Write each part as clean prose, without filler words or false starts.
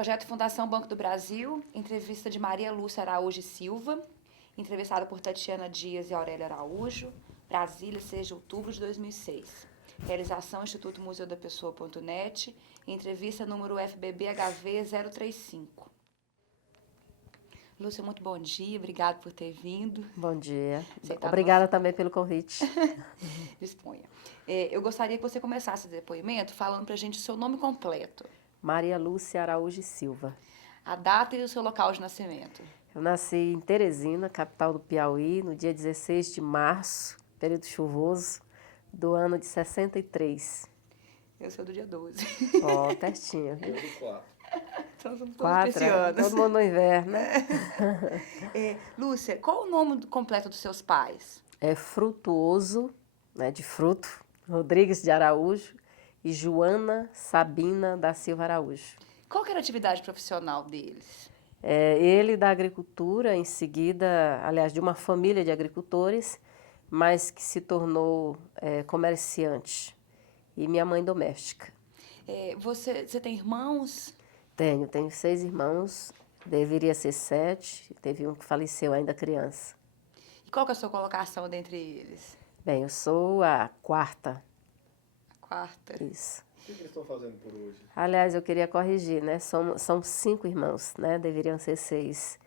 Projeto Fundação Banco do Brasil, entrevista de Maria Lúcia Araújo e Silva, entrevistada por Tatiana Dias e Aurélia Araújo, Brasília, 6 de outubro de 2006. Realização Instituto Museu da Pessoa.net, entrevista número FBB-HV 035. Lúcia, muito bom dia, obrigada por ter vindo. Bom dia. Aceitar Obrigada também pelo convite. Disponha. Eu gostaria que você começasse o depoimento falando para a gente o seu nome completo, Maria Lúcia Araújo e Silva. a data e o seu local de nascimento. Eu nasci em Teresina, capital do Piauí, no dia 16 de março, período chuvoso, do ano de 63. Eu sou do dia 12. Ó, pertinho. Eu do 4. Então somos todos 4, piscianos. todo mundo no inverno, né? Lúcia, qual o nome completo dos seus pais? É Frutuoso, né, de fruto, Rodrigues de Araújo e Joana Sabina da Silva Araújo. Qual que era a atividade profissional deles? Ele da agricultura, em seguida, aliás, de uma família de agricultores, mas que se tornou comerciante. E minha mãe doméstica. Você tem irmãos? Tenho 6 irmãos, deveria ser 7, teve um que faleceu ainda criança. E qual que é a sua colocação dentre eles? Bem, eu sou a quarta. A quarta. Isso. O que eles estão fazendo por hoje? Aliás, eu queria corrigir, né? São 5 irmãos, né? Deveriam ser 6.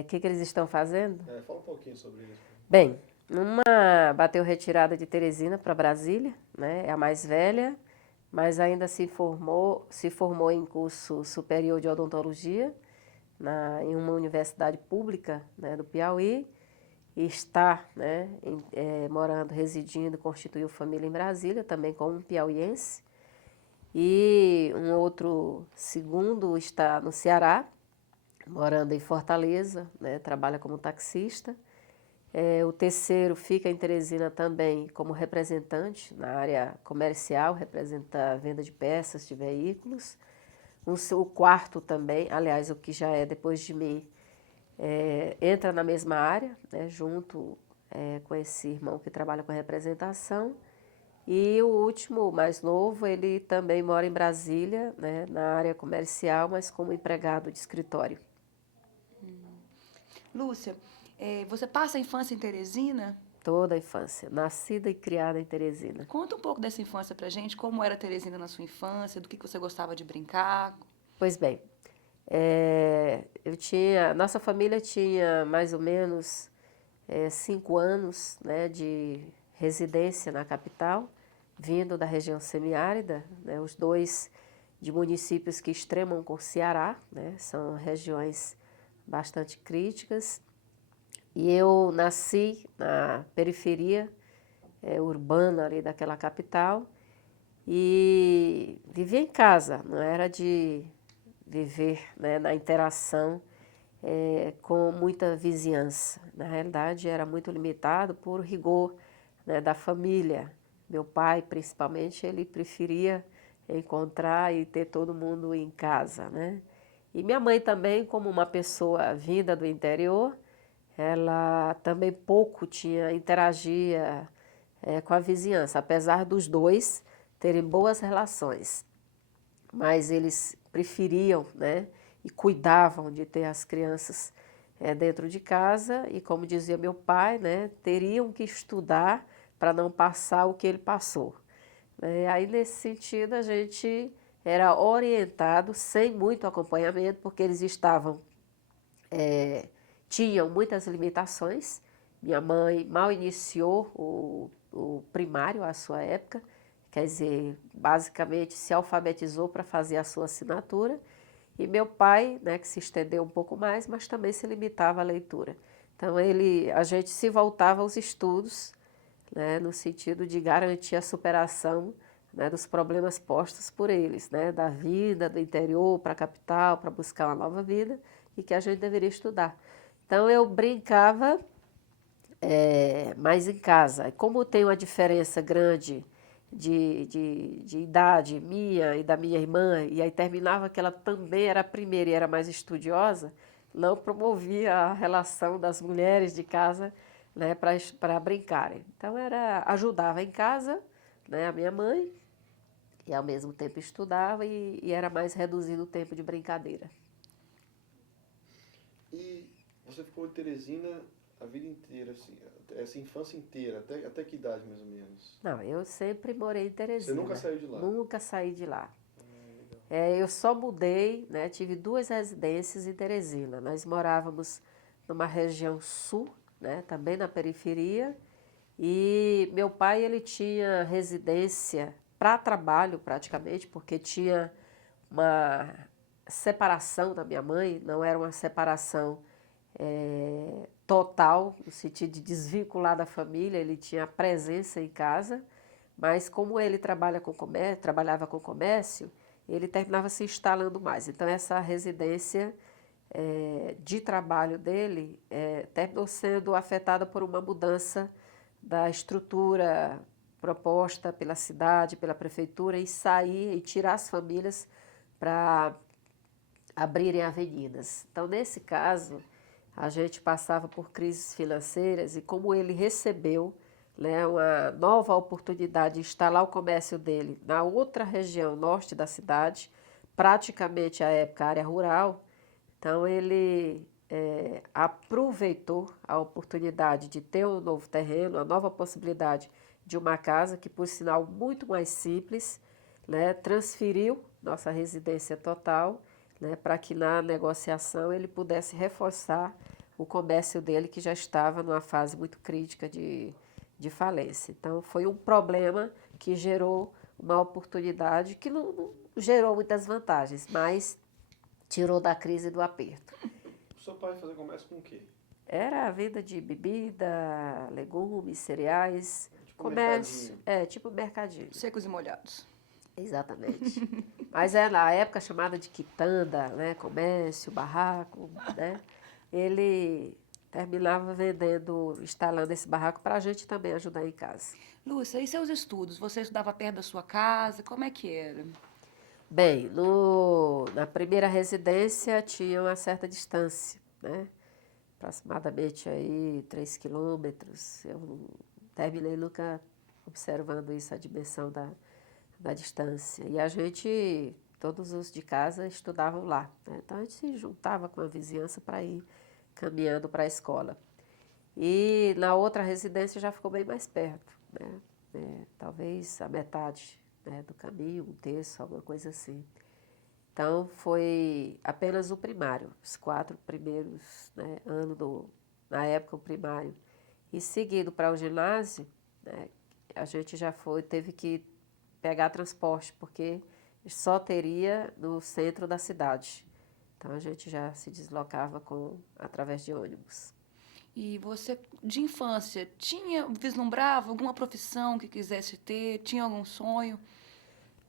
O que eles estão fazendo? Fala um pouquinho sobre isso. Bem, uma bateu retirada de Teresina para Brasília, né? É a mais velha, mas ainda se formou em curso superior de odontologia em uma universidade pública, né, do Piauí, e está, né, morando, residindo, constituiu família em Brasília, também como um piauiense. E um outro segundo está no Ceará, morando em Fortaleza, né, trabalha como taxista. O terceiro fica em Teresina também como representante na área comercial, representa a venda de peças, de veículos. O quarto também, aliás, o que já é depois de mim, entra na mesma área, né, junto com esse irmão que trabalha com representação. E o último, o mais novo, ele também mora em Brasília, né, na área comercial, mas como empregado de escritório. Lúcia, você passa a infância em Teresina? Toda a infância, nascida e criada em Teresina. Conta um pouco dessa infância pra gente, como era Teresina na sua infância, do que você gostava de brincar. Pois bem, nossa família tinha mais ou menos 5 anos, né, de residência na capital, vindo da região semiárida, né, os dois de municípios que extremam com o Ceará, né, são regiões bastante críticas. E eu nasci na periferia urbana ali daquela capital e vivia em casa, não era de viver, né, na interação com muita vizinhança. Na realidade, era muito limitado por rigor, né, da família. Meu pai, principalmente, ele preferia encontrar e ter todo mundo em casa, né? E minha mãe também, como uma pessoa vinda do interior, ela também pouco interagia com a vizinhança, apesar dos dois terem boas relações. Mas eles preferiam, né, e cuidavam de ter as crianças dentro de casa e, como dizia meu pai, né, teriam que estudar para não passar o que ele passou. Aí, nesse sentido, a gente era orientado sem muito acompanhamento, porque eles tinham muitas limitações. Minha mãe mal iniciou o primário à sua época, quer dizer, basicamente se alfabetizou para fazer a sua assinatura. E meu pai, né, que se estendeu um pouco mais, mas também se limitava à leitura. Então, a gente se voltava aos estudos, né, no sentido de garantir a superação, né, dos problemas postos por eles, né, da vida do interior para a capital, para buscar uma nova vida, e que a gente deveria estudar. Então, eu brincava mais em casa. E como tem uma diferença grande de idade minha e da minha irmã, e aí terminava que ela também era a primeira e era mais estudiosa, não promovia a relação das mulheres de casa, né, para brincarem. Então, ajudava em casa, né, a minha mãe, e ao mesmo tempo estudava e era mais reduzido o tempo de brincadeira. E você ficou em Teresina a vida inteira, assim, essa infância inteira, até que idade mais ou menos? Não, eu sempre morei em Teresina. Você nunca saiu de lá? Nunca saí de lá. Legal. Eu só mudei, né? Tive 2 residências em Teresina. Nós morávamos numa região sul, né? Também na periferia. E meu pai, ele tinha residência para trabalho praticamente, porque tinha uma separação da minha mãe, não era uma separação total, no sentido de desvincular da família, ele tinha presença em casa, mas como ele trabalhava com comércio, ele terminava se instalando mais. Então, essa residência de trabalho dele terminou sendo afetada por uma mudança da estrutura proposta pela cidade, pela prefeitura, em sair e tirar as famílias para abrirem avenidas. Então, nesse caso, a gente passava por crises financeiras e como ele recebeu, né, uma nova oportunidade de instalar o comércio dele na outra região norte da cidade, praticamente à época área rural, então ele aproveitou a oportunidade de ter um novo terreno, a nova possibilidade de uma casa que, por sinal, muito mais simples, né, transferiu nossa residência total, né, para que na negociação ele pudesse reforçar o comércio dele, que já estava numa fase muito crítica de falência. Então, foi um problema que gerou uma oportunidade que não gerou muitas vantagens, mas tirou da crise e do aperto. O seu pai fazia comércio com o quê? Era a venda de bebida, legumes, cereais, Tipo comércio, mercadinho. Tipo mercadinho. Secos e molhados. Exatamente. Mas na época chamada de quitanda, né, comércio, barraco, né, ele terminava vendendo, instalando esse barraco para a gente também ajudar em casa. Lúcia, e seus estudos? Você estudava perto da sua casa? Como é que era? Bem, na primeira residência tinha uma certa distância, né? Aproximadamente aí 3 quilômetros. Eu não terminei nunca observando isso, a dimensão da distância. E a gente, todos os de casa, estudavam lá, né? Então a gente se juntava com a vizinhança para ir caminhando para a escola. E na outra residência já ficou bem mais perto, né? Talvez a metade, né, do caminho, 1/3, alguma coisa assim. Então, foi apenas o primário, os 4 primeiros, né, anos na época, o primário. E seguindo para o ginásio, né, a gente já teve que pegar transporte, porque só teria no centro da cidade. Então, a gente já se deslocava através de ônibus. E você, de infância, vislumbrava alguma profissão que quisesse ter? Tinha algum sonho?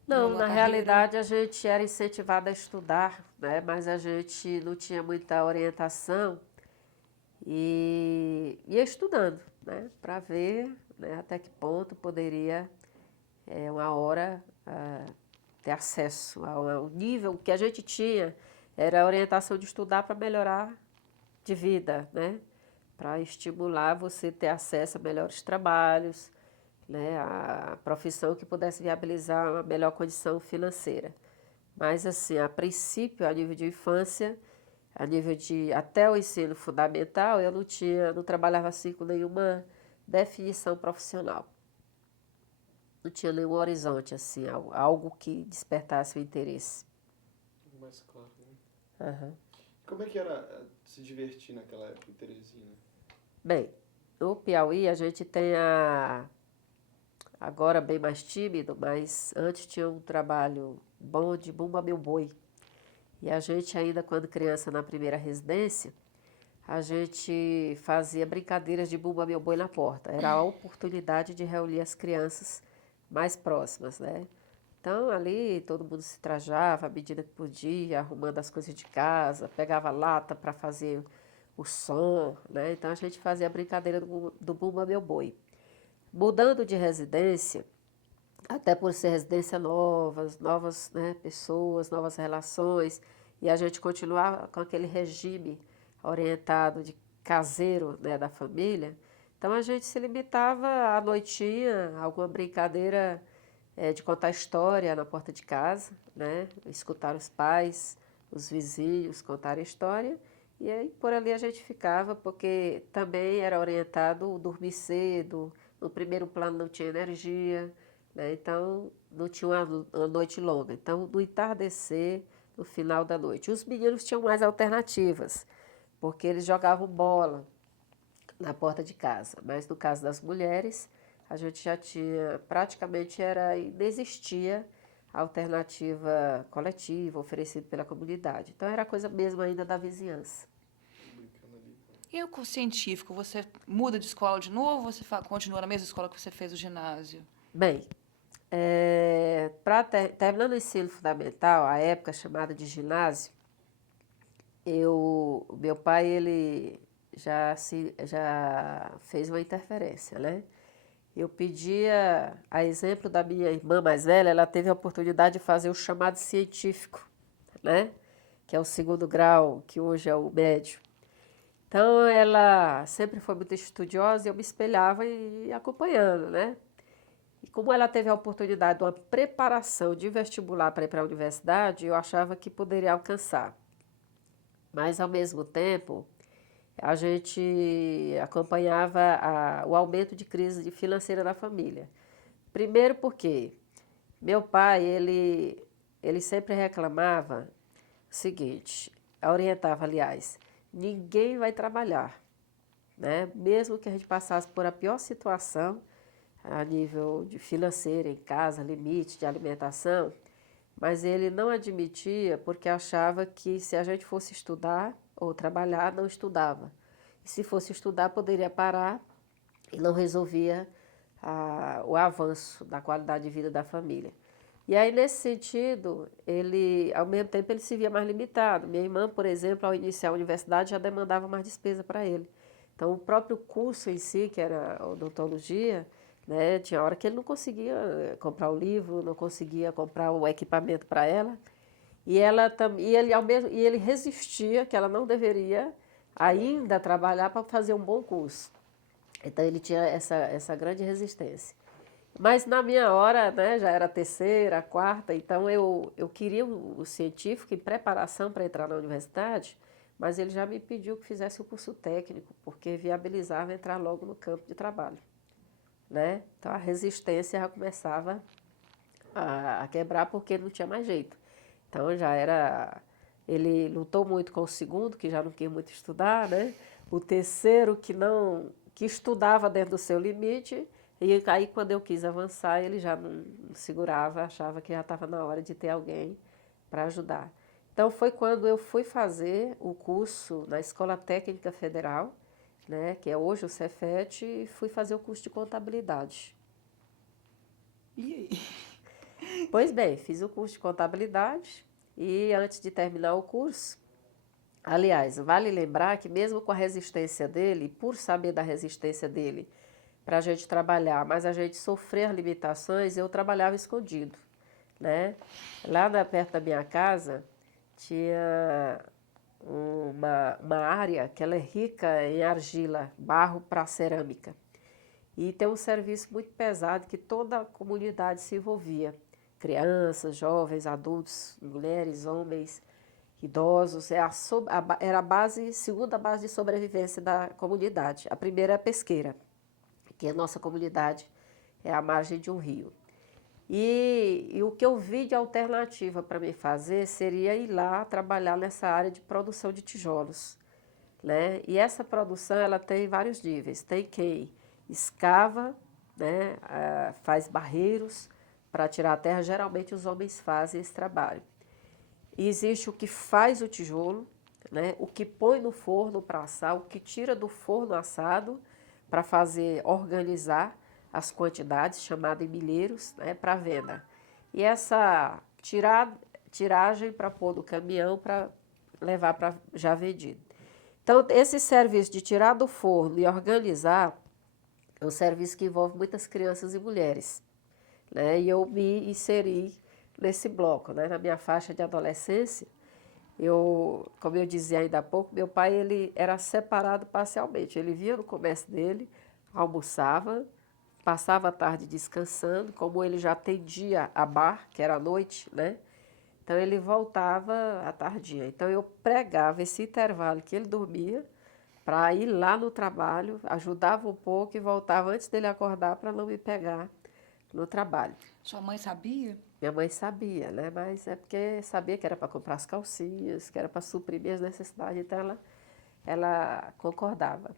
Não, Alguma na carreira? realidade a gente era incentivado a estudar, né? Mas a gente não tinha muita orientação e ia estudando, né? Para ver, né, até que ponto poderia, uma hora, ter acesso ao nível que a gente tinha, era a orientação de estudar para melhorar de vida, né? Para estimular você ter acesso a melhores trabalhos, né, a profissão que pudesse viabilizar uma melhor condição financeira. Mas, assim, a princípio, a nível de infância, a nível de até o ensino fundamental, eu não trabalhava assim com nenhuma definição profissional. Não tinha nenhum horizonte, assim, algo que despertasse o interesse. Mais claro, né? Uhum. Como é que era se divertir naquela época em Teresina? Bem, no Piauí a gente tem agora bem mais tímido, mas antes tinha um trabalho bom de Bumba Meu Boi. E a gente ainda, quando criança, na primeira residência, a gente fazia brincadeiras de Bumba Meu Boi na porta. Era a oportunidade de reunir as crianças mais próximas, né? Então, ali, todo mundo se trajava à medida que podia, arrumando as coisas de casa, pegava lata para fazer o som, né? Então, a gente fazia a brincadeira do Bumba Meu Boi. Mudando de residência, até por ser residência novas, né, pessoas, novas relações, e a gente continuava com aquele regime orientado de caseiro, né, da família, então a gente se limitava à noitinha, alguma brincadeira de contar história na porta de casa, né? Escutar os pais, os vizinhos contarem história. E aí por ali a gente ficava, porque também era orientado dormir cedo, no primeiro plano não tinha energia, né? Então não tinha uma noite longa. Então no entardecer, no final da noite. Os meninos tinham mais alternativas, porque eles jogavam bola na porta de casa, mas no caso das mulheres, a gente já tinha, praticamente inexistia a alternativa coletiva oferecida pela comunidade. Então era coisa mesmo ainda da vizinhança. Brincando ali. E o curso científico, você muda de escola de novo ou você continua na mesma escola que você fez o ginásio? Bem, terminando o ensino fundamental, a época chamada de ginásio, meu pai ele já fez uma interferência, né? Eu pedia, a exemplo da minha irmã mais velha, ela teve a oportunidade de fazer o chamado científico, né? Que é o segundo grau, que hoje é o médio. Então, ela sempre foi muito estudiosa e eu me espelhava e ia acompanhando, né? E como ela teve a oportunidade de uma preparação de vestibular para ir para a universidade, eu achava que poderia alcançar. Mas, ao mesmo tempo, a gente acompanhava o aumento de crise financeira da família. Primeiro porque meu pai, ele sempre reclamava o seguinte, orientava, aliás, ninguém vai trabalhar, né? Mesmo que a gente passasse por a pior situação, a nível de financeiro em casa, limite de alimentação, mas ele não admitia porque achava que se a gente fosse estudar ou trabalhar, não estudava. E se fosse estudar, poderia parar e não resolvia o avanço da qualidade de vida da família. E aí, nesse sentido, ao mesmo tempo, ele se via mais limitado. Minha irmã, por exemplo, ao iniciar a universidade, já demandava mais despesa para ele. Então, o próprio curso em si, que era odontologia, né, tinha hora que ele não conseguia comprar o livro, não conseguia comprar o equipamento para ela. E ele resistia que ela não deveria ainda trabalhar para fazer um bom curso. Então, ele tinha essa grande resistência. Mas na minha hora, né, já era a terceira, a quarta, então eu queria o científico em preparação para entrar na universidade, mas ele já me pediu que fizesse o curso técnico, porque viabilizava entrar logo no campo de trabalho, né? Então a resistência já começava a quebrar porque não tinha mais jeito. Então já era... Ele lutou muito com o segundo, que já não quis muito estudar, né? O terceiro, que estudava dentro do seu limite, e aí quando eu quis avançar, ele já não segurava, achava que já estava na hora de ter alguém para ajudar. Então foi quando eu fui fazer o curso na Escola Técnica Federal, né, que é hoje o Cefet, e fui fazer o curso de contabilidade. E aí? Pois bem, fiz o curso de contabilidade e antes de terminar o curso, aliás, vale lembrar que mesmo com a resistência dele, por saber da resistência dele para a gente trabalhar, mas a gente sofrer limitações, eu trabalhava escondido, né? Lá perto da minha casa tinha uma área que ela é rica em argila, barro para cerâmica. E tem um serviço muito pesado que toda a comunidade se envolvia. Crianças, jovens, adultos, mulheres, homens, idosos. Era segunda base de sobrevivência da comunidade. A primeira é a pesqueira, que a nossa comunidade é à margem de um rio. E o que eu vi de alternativa para me fazer seria ir lá trabalhar nessa área de produção de tijolos, né? E essa produção ela tem vários níveis. Tem quem escava, né? Faz barreiros para tirar a terra. Geralmente os homens fazem esse trabalho. E existe o que faz o tijolo, né? O que põe no forno para assar, o que tira do forno assado para organizar as quantidades, chamado em milheiros, né, para venda. E essa tiragem para pôr no caminhão para levar para já vendido. Então, esse serviço de tirar do forno e organizar é um serviço que envolve muitas crianças e mulheres, né? E eu me inseri nesse bloco, né? Na minha faixa de adolescência, como eu dizia ainda há pouco, meu pai ele era separado parcialmente. Ele via no comércio dele, almoçava, passava a tarde descansando, como ele já atendia a bar, que era à noite, né? Então ele voltava à tardinha. Então eu pregava esse intervalo que ele dormia para ir lá no trabalho, ajudava um pouco e voltava antes dele acordar para não me pegar no trabalho. Sua mãe sabia? Minha mãe sabia, né? Mas é porque sabia que era para comprar as calcinhas, que era para suprir minhas necessidades, então ela concordava.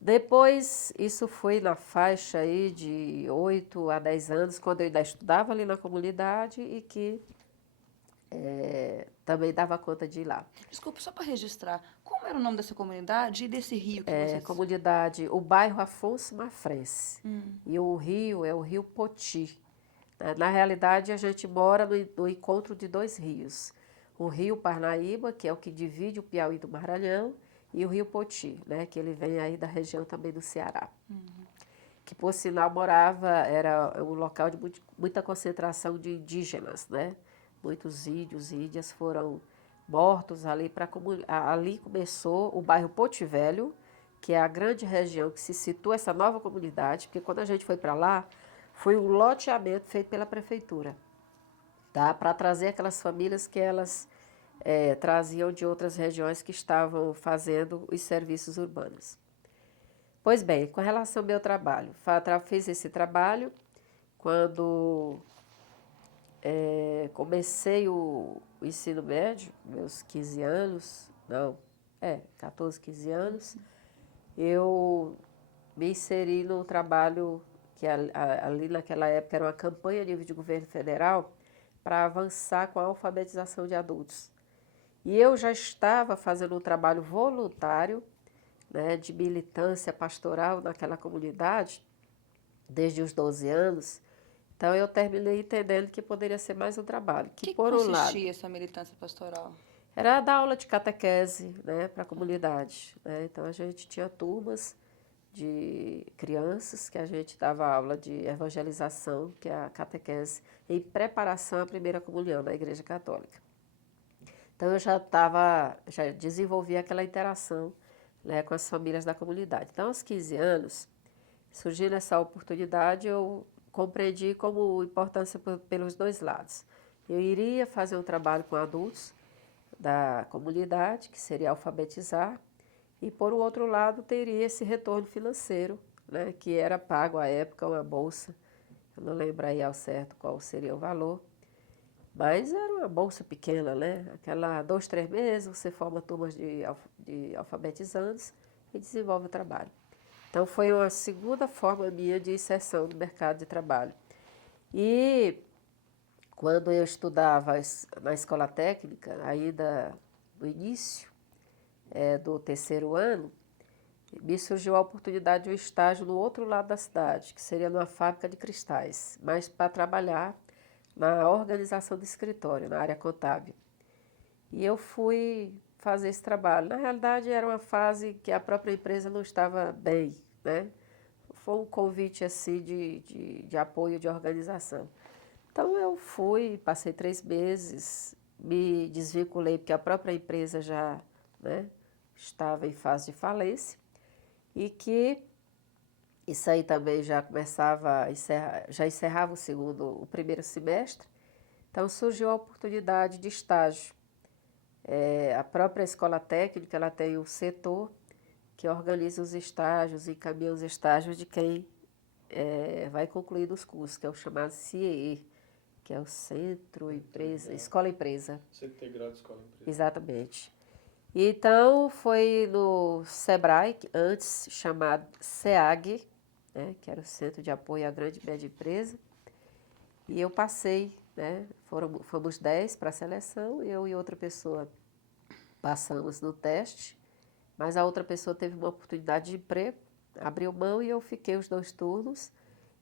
Depois, isso foi na faixa aí de 8 a 10 anos, quando eu ainda estudava ali na comunidade e que também dava conta de ir lá. Desculpa, só para registrar, como era o nome dessa comunidade e desse rio que vocês... Comunidade, o bairro Afonso Mafrense. E o rio é o Rio Poti. Na realidade, a gente mora no encontro de dois rios. O Rio Parnaíba, que é o que divide o Piauí do Maranhão, e o Rio Poti, né, que ele vem aí da região também do Ceará. Que, por sinal, era um local de muita concentração de indígenas, né? Muitos índios e índias foram mortos ali. Ali começou o bairro Poti Velho, que é a grande região que se situa essa nova comunidade, porque quando a gente foi para lá, foi um loteamento feito pela prefeitura, tá? Para trazer aquelas famílias que elas traziam de outras regiões que estavam fazendo os serviços urbanos. Pois bem, com relação ao meu trabalho, fiz esse trabalho quando comecei o ensino médio, meus 15 anos, 14, 15 anos, eu me inseri num trabalho que ali naquela época era uma campanha a nível de governo federal para avançar com a alfabetização de adultos. E eu já estava fazendo um trabalho voluntário, né, de militância pastoral naquela comunidade, desde os 12 anos. Então, eu terminei entendendo que poderia ser mais um trabalho. Que por um lado, consistia essa militância pastoral? era dar aula de catequese, né, para a comunidade, né? Então, a gente tinha turmas de crianças que a gente dava aula de evangelização, que é a catequese, em preparação à primeira comunhão na Igreja Católica. Então, eu já desenvolvia aquela interação, né, com as famílias da comunidade. Então, aos 15 anos, surgindo essa oportunidade, eu compreendi como importância pelos dois lados. Eu iria fazer um trabalho com adultos da comunidade, que seria alfabetizar, e, por outro lado, teria esse retorno financeiro, né, que era pago à época uma bolsa. Eu não lembro aí ao certo qual seria o valor, mas era uma bolsa pequena, né? Aquela 2, 3 meses, você forma turmas de alfabetizandos e desenvolve o trabalho. Então, foi uma segunda forma minha de inserção no mercado de trabalho. E quando eu estudava na escola técnica, ainda no início do terceiro ano, me surgiu a oportunidade de um estágio no outro lado da cidade, que seria numa fábrica de cristais, mas para trabalhar na organização do escritório, na área contábil. E eu fui fazer esse trabalho. Na realidade, era uma fase que a própria empresa não estava bem, né? Foi um convite assim de apoio, de organização. Então, eu fui, passei 3 meses, me desvinculei, porque a própria empresa já, né, estava em fase de falência, e que isso aí também já começava, já encerrava o primeiro semestre. Então, surgiu a oportunidade de estágio. A própria escola técnica, ela tem um setor que organiza os estágios e encaminha os estágios de quem vai concluir os cursos, que é o chamado CIEE, que é o Centro Empresa, Escola Empresa. Centro Integrado Escola Empresa. Exatamente. Então, foi no SEBRAE, antes chamado SEAG, né, que era o Centro de Apoio à Grande e Média Empresa, e eu passei, né, fomos 10 para a seleção, eu e outra pessoa passamos no teste, mas a outra pessoa teve uma oportunidade de emprego, abriu mão e eu fiquei os 2 turnos,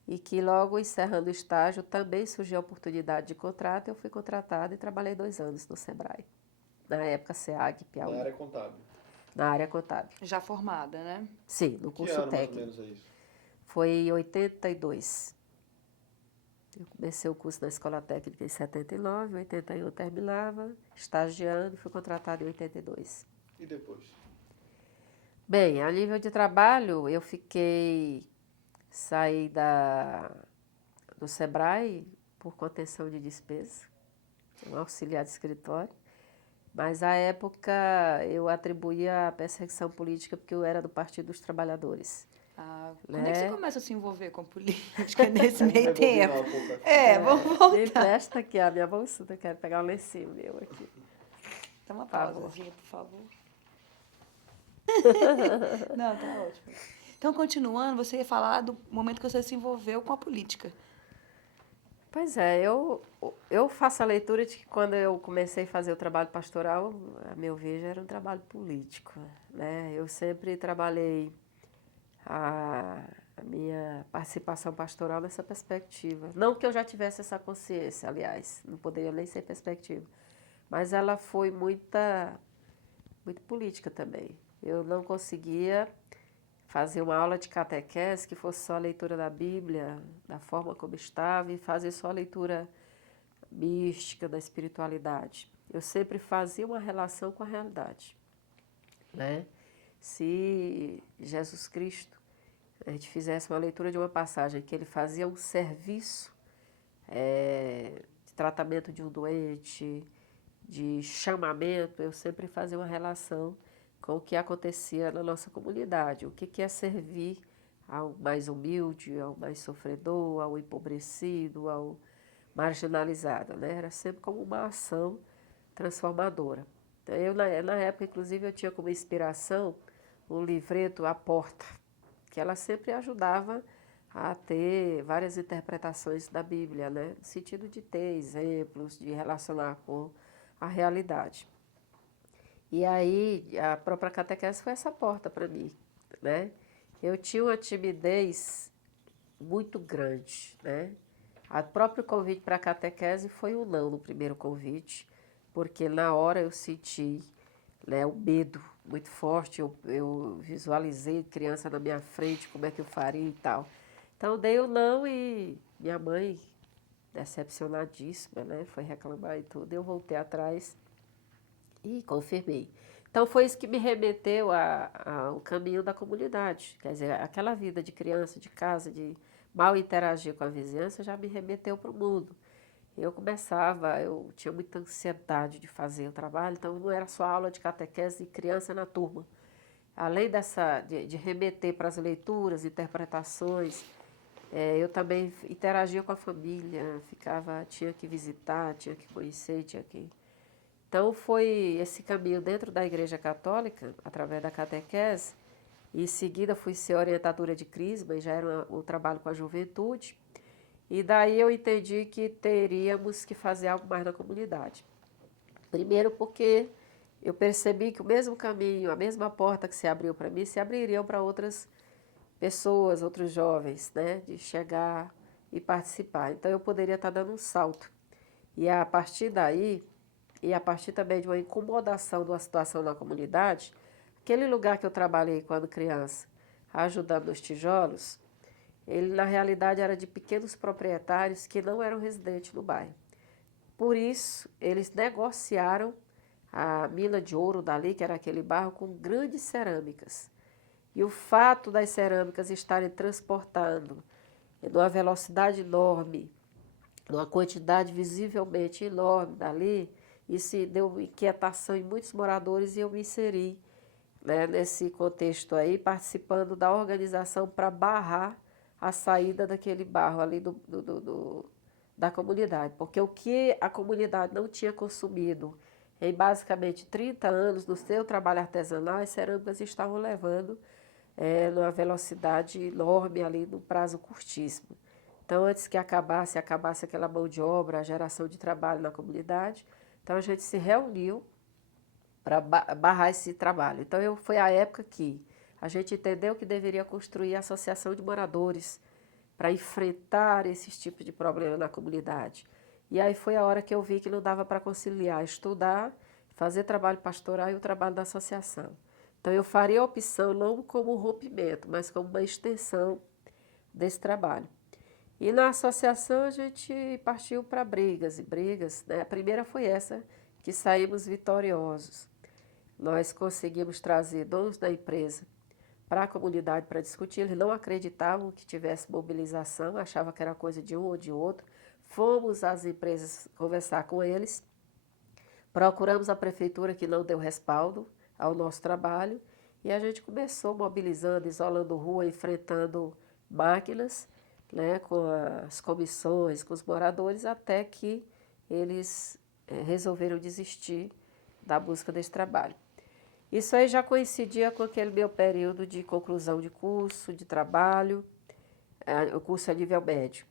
e que logo encerrando o estágio também surgiu a oportunidade de contrato, eu fui contratada e trabalhei 2 anos no SEBRAE, na época SEAG, Piauí. Na área contábil. Na área contábil. Já formada, né? Sim, no curso Que ano, técnico. mais ou menos, é isso? Foi em 82. Eu comecei o curso na Escola Técnica em 79, em 81 eu terminava, estagiando, fui contratada em 82. E depois? Bem, a nível de trabalho, eu fiquei Saí do Sebrae por contenção de despesa, um auxiliar de escritório. Mas, à época, eu atribuía a perseguição política porque eu era do Partido dos Trabalhadores. Quando é que você Né? começa a se envolver com política nesse Vamos meio rebobinar tempo? um pouco a fita. Vamos Me voltar. empresta aqui a minha bolsa, eu quero pegar um lencinho meu aqui. Dá uma Por favor. pausazinha, por favor. Não, tá ótimo. Então, continuando, você ia falar do momento que você se envolveu com a política. Pois é, eu faço a leitura de que quando eu comecei a fazer o trabalho pastoral, a meu ver, já era um trabalho político, né? Eu sempre trabalhei a minha participação pastoral nessa perspectiva. Não que eu já tivesse essa consciência, aliás, não poderia nem ser perspectiva, mas ela foi muito política também. Eu não conseguia fazer uma aula de catequese que fosse só a leitura da Bíblia, da forma como estava, e fazer só a leitura mística, da espiritualidade. Eu sempre fazia uma relação com a realidade, né? Se Jesus Cristo, a gente fizesse uma leitura de uma passagem que ele fazia um serviço de tratamento de um doente, de chamamento, eu sempre fazia uma relação com o que acontecia na nossa comunidade, o que é servir ao mais humilde, ao mais sofredor, ao empobrecido, ao marginalizado, né? Era sempre como uma ação transformadora. Então, na época, inclusive, eu tinha como inspiração o livreto A Porta, que ela sempre ajudava a ter várias interpretações da Bíblia, né? No sentido de ter exemplos, de relacionar com a realidade. E aí, a própria catequese foi essa porta para mim, né? Eu tinha uma timidez muito grande, né? O próprio convite para a catequese foi um não no primeiro convite, porque na hora eu senti, né, o medo muito forte, eu visualizei criança na minha frente, como é que eu faria e tal. Então, dei o não e minha mãe, decepcionadíssima, né, foi reclamar e tudo, eu voltei atrás e confirmei. Então, foi isso que me remeteu ao caminho da comunidade. Quer dizer, aquela vida de criança, de casa, de mal interagir com a vizinhança, já me remeteu para o mundo. Eu tinha muita ansiedade de fazer o trabalho, então não era só aula de catequese e criança na turma. Além de remeter para as leituras, interpretações, eu também interagia com a família, tinha que visitar, tinha que conhecer, Então, foi esse caminho dentro da Igreja Católica, através da catequese, e em seguida fui ser orientadora de crisma, e já era um trabalho com a juventude, e daí eu entendi que teríamos que fazer algo mais na comunidade. Primeiro porque eu percebi que o mesmo caminho, a mesma porta que se abriu para mim, se abririam para outras pessoas, outros jovens, né, de chegar e participar. Então, eu poderia estar dando um salto. E a partir daí, e a partir também de uma incomodação de uma situação na comunidade, aquele lugar que eu trabalhei quando criança, ajudando os tijolos, ele na realidade era de pequenos proprietários que não eram residentes no bairro. Por isso, eles negociaram a mina de ouro dali, que era aquele bairro, com grandes cerâmicas. E o fato das cerâmicas estarem transportando numa velocidade enorme, numa quantidade visivelmente enorme dali, isso deu inquietação em muitos moradores e eu me inseri, né, nesse contexto aí, participando da organização para barrar a saída daquele barro ali da comunidade. Porque o que a comunidade não tinha consumido em basicamente 30 anos no seu trabalho artesanal, as cerâmicas estavam levando numa velocidade enorme ali, no prazo curtíssimo. Então, antes que acabasse aquela mão de obra, a geração de trabalho na comunidade, então a gente se reuniu para barrar esse trabalho. Então, foi a época que a gente entendeu que deveria construir a associação de moradores para enfrentar esses tipos de problemas na comunidade. E aí foi a hora que eu vi que não dava para conciliar estudar, fazer trabalho pastoral e o trabalho da associação. Então, eu faria a opção não como um rompimento, mas como uma extensão desse trabalho. E na associação a gente partiu para brigas e brigas, né? A primeira foi essa, que saímos vitoriosos. Nós conseguimos trazer donos da empresa para a comunidade para discutir. Eles não acreditavam que tivesse mobilização, achavam que era coisa de um ou de outro. Fomos às empresas conversar com eles, procuramos a prefeitura que não deu respaldo ao nosso trabalho e a gente começou mobilizando, isolando rua, enfrentando máquinas, né, com as comissões, com os moradores, até que eles resolveram desistir da busca desse trabalho. Isso aí já coincidia com aquele meu período de conclusão de curso, de trabalho, o curso a nível médio.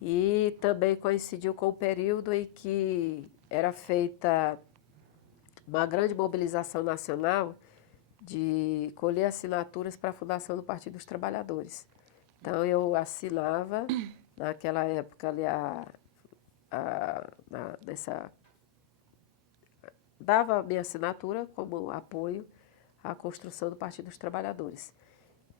E também coincidiu com o período em que era feita uma grande mobilização nacional de colher assinaturas para a fundação do Partido dos Trabalhadores. Então, eu assinava, naquela época, ali, dava a minha assinatura como apoio à construção do Partido dos Trabalhadores.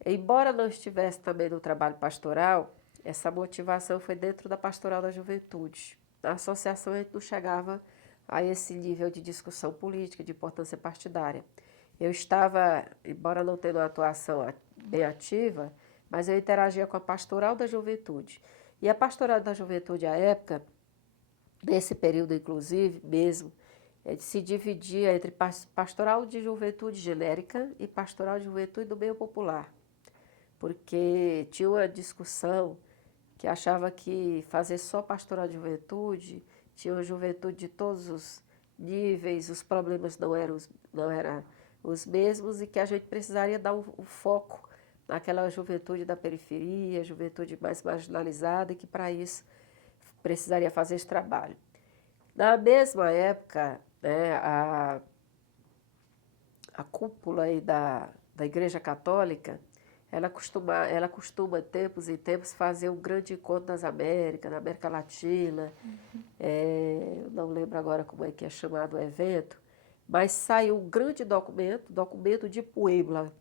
Embora não estivesse também no trabalho pastoral, essa motivação foi dentro da Pastoral da Juventude. Na associação, a gente não chegava a esse nível de discussão política, de importância partidária. Eu estava, embora não tendo uma atuação bem ativa, mas eu interagia com a Pastoral da Juventude. E a Pastoral da Juventude, à época, nesse período, inclusive, mesmo, se dividia entre pastoral de juventude genérica e pastoral de juventude do meio popular, porque tinha uma discussão que achava que fazer só pastoral de juventude, tinha uma juventude de todos os níveis, os problemas não eram os mesmos e que a gente precisaria dar o foco naquela juventude da periferia, juventude mais marginalizada e que para isso precisaria fazer esse trabalho. Na mesma época, né, a cúpula aí da Igreja Católica, ela costuma, tempos em tempos, fazer um grande encontro das Américas, na América Latina. Eu não lembro agora como é que é chamado o evento, mas saiu um grande documento de Puebla,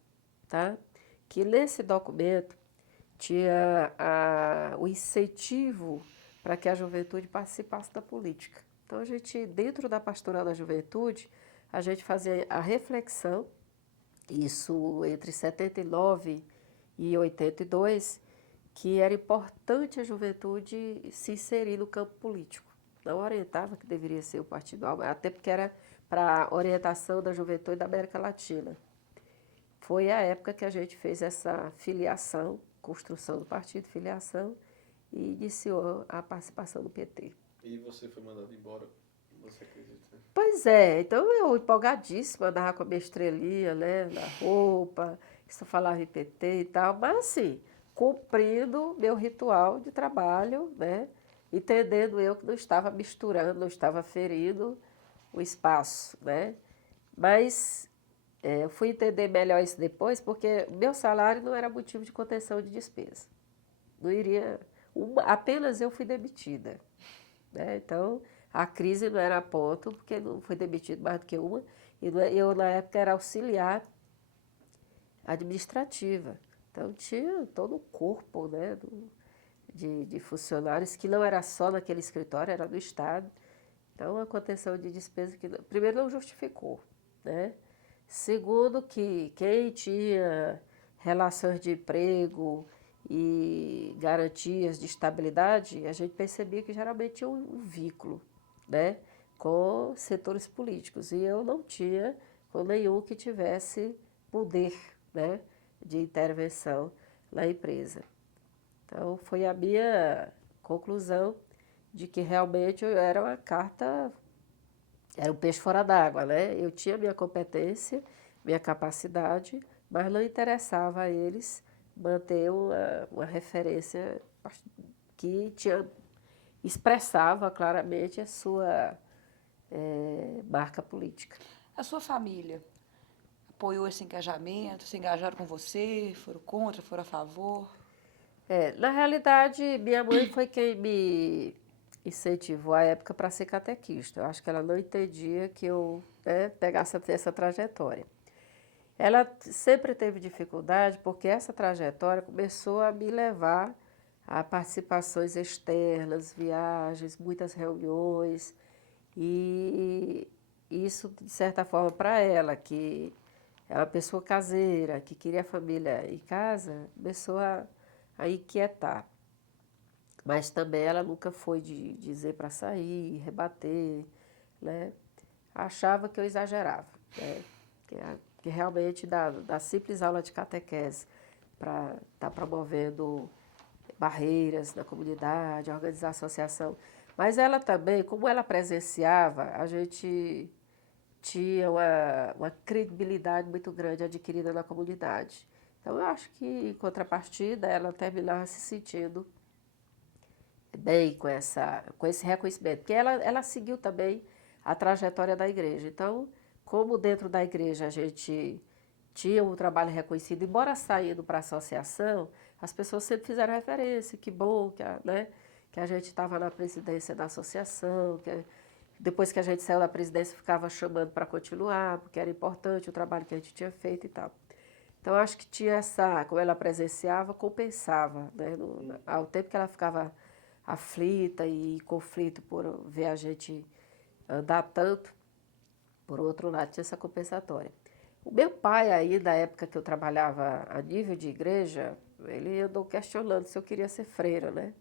tá? Que nesse documento tinha o incentivo para que a juventude participasse da política. Então, a gente, dentro da Pastoral da Juventude, a gente fazia a reflexão, isso entre 79 e 82, que era importante a juventude se inserir no campo político. Não orientava que deveria ser o partido, até porque era para a orientação da juventude da América Latina. Foi a época que a gente fez essa filiação, construção do partido, filiação, e iniciou a participação do PT. E você foi mandado embora, você acredita? Pois é, então eu empolgadíssima, andava com a minha estrelinha, né, na roupa, só falava em PT e tal, mas assim, cumprindo meu ritual de trabalho, né, entendendo eu que não estava misturando, não estava ferindo o espaço, né, mas eu fui entender melhor isso depois, porque meu salário não era motivo de contenção de despesa, não iria, apenas eu fui demitida, né, então a crise não era a ponto, porque não foi demitido mais do que uma, e eu na época era auxiliar administrativa. Então tinha todo o corpo, né, de funcionários, que não era só naquele escritório, era do Estado. Então a contenção de despesa, que primeiro não justificou, né? Segundo, que quem tinha relações de emprego e garantias de estabilidade, a gente percebia que geralmente tinha um vínculo, né, com setores políticos. E eu não tinha com nenhum que tivesse poder, né, de intervenção na empresa. Então, foi a minha conclusão de que realmente eu era uma carta, era um peixe fora d'água, né? Eu tinha minha competência, minha capacidade, mas não interessava a eles manter uma referência que expressava claramente a sua marca política. A sua família apoiou esse engajamento? Se engajaram com você? Foram contra? Foram a favor? Na realidade, minha mãe foi quem me incentivou à época para ser catequista. Eu acho que ela não entendia que eu, né, pegasse essa trajetória. Ela sempre teve dificuldade porque essa trajetória começou a me levar a participações externas, viagens, muitas reuniões, e isso, de certa forma, para ela, que é uma pessoa caseira, que queria a família em casa, começou a inquietar. Mas também ela nunca foi de dizer para sair, rebater, né? Achava que eu exagerava, né? Que realmente da simples aula de catequese para estar promovendo barreiras na comunidade, organizar associação. Mas ela também, como ela presenciava, a gente tinha uma credibilidade muito grande adquirida na comunidade. Então, eu acho que, em contrapartida, ela terminava se sentindo bem com esse reconhecimento, porque ela seguiu também a trajetória da igreja. Então, como dentro da igreja a gente tinha um trabalho reconhecido, embora saindo para a associação, as pessoas sempre fizeram referência, que bom que a gente estava na presidência da associação, depois que a gente saiu da presidência ficava chamando para continuar, porque era importante o trabalho que a gente tinha feito e tal. Então, acho que tinha como ela presenciava, compensava, né? Ao tempo que ela ficava aflita e em conflito por ver a gente andar tanto, por outro lado, tinha essa compensatória. O meu pai aí, da época que eu trabalhava a nível de igreja, ele andou questionando se eu queria ser freira, né?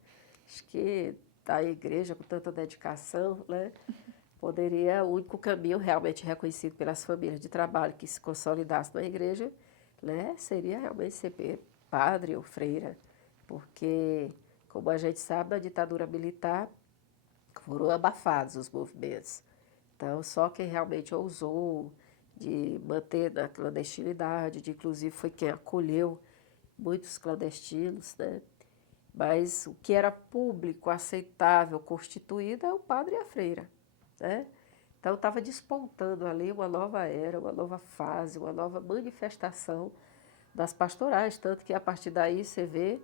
Acho que da igreja com tanta dedicação, né? Poderia, o único caminho realmente reconhecido pelas famílias de trabalho que se consolidasse na igreja, né? Seria realmente ser padre ou freira, porque, como a gente sabe, na ditadura militar foram abafados os movimentos. Então, só quem realmente ousou de manter na clandestinidade, inclusive foi quem acolheu muitos clandestinos, né? Mas o que era público, aceitável, constituído é o padre e a freira, né? Então estava despontando ali uma nova era, uma nova fase, uma nova manifestação das pastorais, tanto que a partir daí você vê,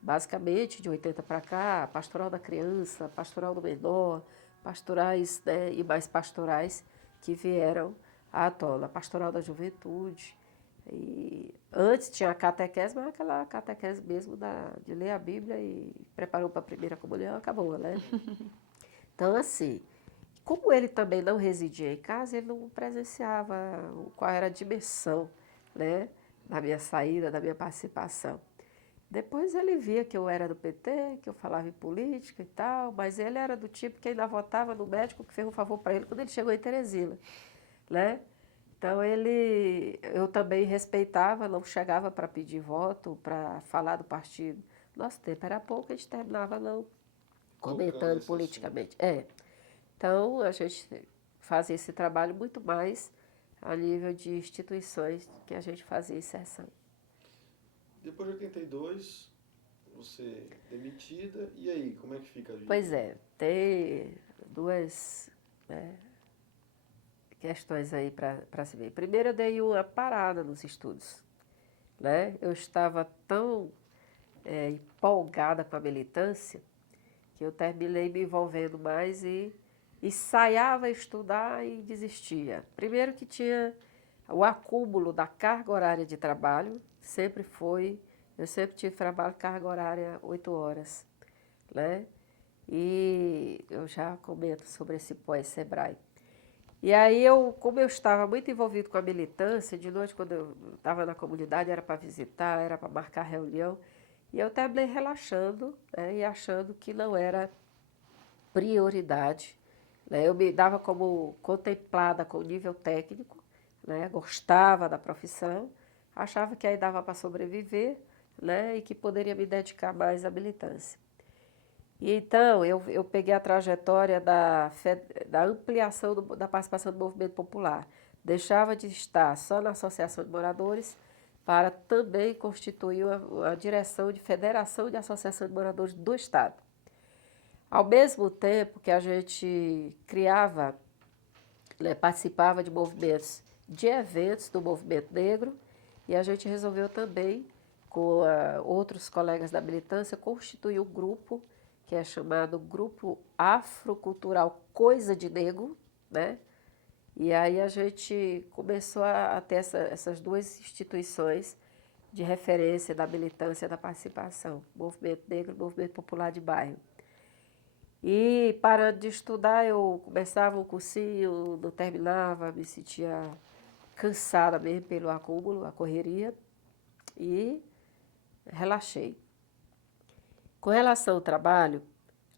basicamente, de 80 para cá, a pastoral da criança, a pastoral do menor, pastorais, né, e mais pastorais que vieram à tona, a pastoral da juventude. E antes tinha a catequese, mas aquela catequese mesmo de ler a Bíblia e preparou para a primeira comunhão, acabou, né? Então, assim, como ele também não residia em casa, ele não presenciava qual era a dimensão, né, da minha saída, da minha participação. Depois ele via que eu era do PT, que eu falava em política e tal, mas ele era do tipo que ainda votava no médico que fez um favor para ele quando ele chegou em Teresina, né? Então eu também respeitava, não chegava para pedir voto, para falar do partido. Nosso tempo era pouco, a gente terminava não comentando politicamente. Então a gente fazia esse trabalho muito mais a nível de instituições que a gente fazia inserção. Depois de 82, você demitida, e aí, como é que fica a vida? Pois é, tem duas questões aí para se ver. Primeiro, eu dei uma parada nos estudos, né? Eu estava tão empolgada com a militância que eu terminei me envolvendo mais e ensaiava estudar e desistia. Primeiro que tinha o acúmulo da carga horária de trabalho, eu sempre tive trabalho carga horária 8 horas, né? E eu já comento sobre esse pós-Sebrae. E aí, como eu estava muito envolvido com a militância, de noite, quando eu estava na comunidade, era para visitar, era para marcar reunião, e eu terminei relaxando, né, e achando que não era prioridade, né? Eu me dava como contemplada com o nível técnico, né? Gostava da profissão, achava que aí dava para sobreviver, né? E que poderia me dedicar mais à militância. E então, eu peguei a trajetória da ampliação da participação do movimento popular. Deixava de estar só na Associação de Moradores para também constituir a direção de Federação de Associação de Moradores do Estado. Ao mesmo tempo que a gente criava, né, participava de movimentos, de eventos do movimento negro, e a gente resolveu também, com outros colegas da militância, constituir um grupo que é chamado Grupo Afrocultural Coisa de Negro, né? E aí a gente começou a ter essas duas instituições de referência da militância e da participação, Movimento Negro e Movimento Popular de Bairro. E parando de estudar, eu começava um cursinho, não terminava, me sentia cansada mesmo pelo acúmulo, a correria, e relaxei. Com relação ao trabalho,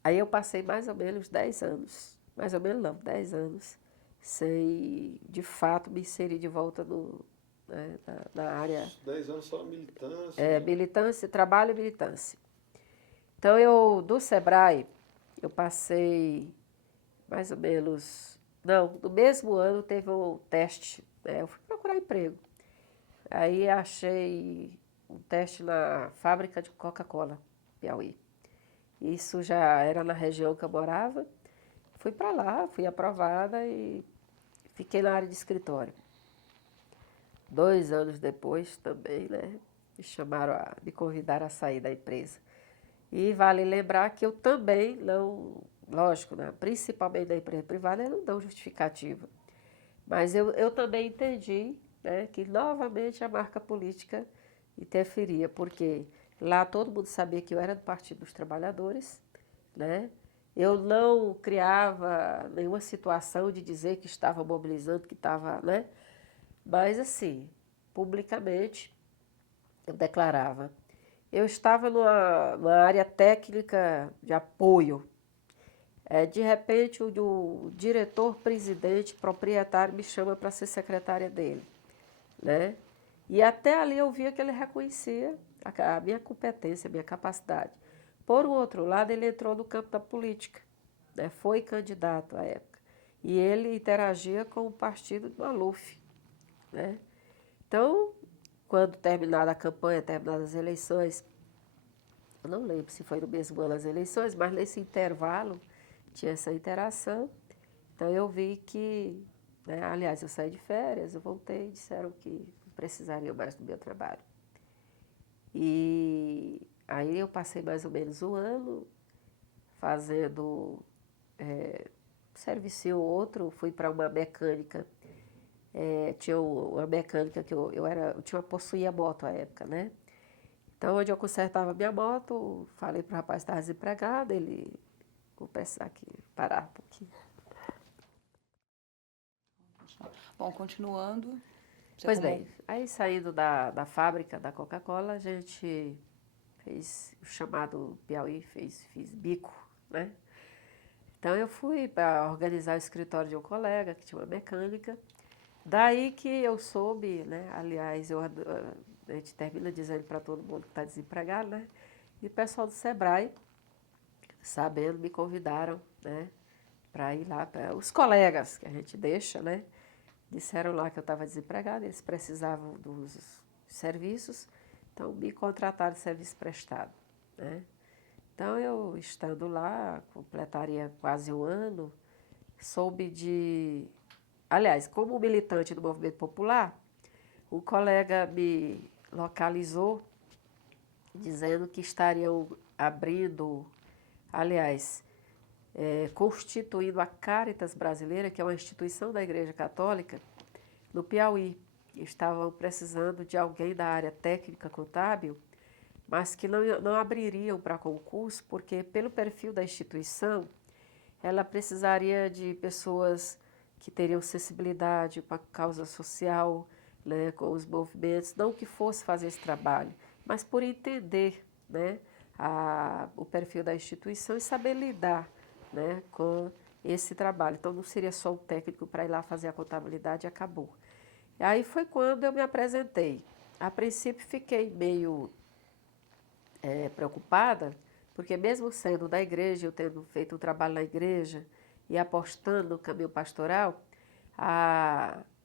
aí eu passei mais ou menos 10 anos, mais ou menos não, 10 anos, sem, de fato, me inserir de volta né, na área... 10 anos só militância? Militância, trabalho e militância. Então, eu, do Sebrae, eu passei mais ou menos... Não, no mesmo ano teve um teste, né, eu fui procurar emprego. Aí achei um teste na fábrica de Coca-Cola, Piauí. Isso já era na região que eu morava. Fui para lá, fui aprovada e fiquei na área de escritório. 2 anos depois também, né, me convidaram a sair da empresa. E vale lembrar que eu também não, lógico, né, principalmente da empresa privada, eu não dou justificativa. Mas eu também entendi, né, que novamente a marca política interferia, porque lá todo mundo sabia que eu era do Partido dos Trabalhadores, né? Eu não criava nenhuma situação de dizer que estava mobilizando, que estava, né? Mas assim, publicamente eu declarava. Eu estava numa área técnica de apoio. De repente, o diretor-presidente, proprietário, me chama para ser secretária dele, né? E até ali eu via que ele reconhecia a minha competência, a minha capacidade. Por outro lado, ele entrou no campo da política, né? Foi candidato à época. E ele interagia com o partido do Maluf, né? Então, quando terminada a campanha, terminadas as eleições, eu não lembro se foi no mesmo ano as eleições, mas nesse intervalo tinha essa interação. Então eu vi que, né, aliás, eu saí de férias, eu voltei e disseram que não precisariam mais do meu trabalho. E aí eu passei mais ou menos um ano fazendo serviço ou outro, fui para uma mecânica. Tinha uma mecânica que eu possuía moto à época, né? Então, onde eu consertava minha moto, falei para o rapaz que estava desempregado, vou precisar aqui parar um pouquinho. Bom, continuando. Pois bem, aí saindo da fábrica da Coca-Cola, a gente fez o chamado Piauí, fiz bico, né? Então eu fui para organizar o escritório de um colega que tinha uma mecânica. Daí que eu soube, né? Aliás, a gente termina dizendo para todo mundo que está desempregado, né? E o pessoal do Sebrae, sabendo, me convidaram, né? Para ir lá, os colegas que a gente deixa, né? Disseram lá que eu estava desempregada, eles precisavam dos serviços, então me contrataram de serviço prestado, né? Então, eu estando lá, completaria quase um ano, soube de... Aliás, como militante do movimento popular, um colega me localizou dizendo que estariam abrindo, aliás, constituindo a Caritas Brasileira, que é uma instituição da Igreja Católica, no Piauí. Estavam precisando de alguém da área técnica contábil, mas que não abririam para concurso, porque pelo perfil da instituição, ela precisaria de pessoas que teriam sensibilidade para a causa social, né, com os movimentos, não que fosse fazer esse trabalho, mas por entender, né, o perfil da instituição e saber lidar, né, com esse trabalho. Então, não seria só um técnico para ir lá fazer a contabilidade e acabou. E aí foi quando eu me apresentei. A princípio, fiquei meio preocupada, porque mesmo sendo da igreja, eu tendo feito um trabalho na igreja e apostando no caminho pastoral,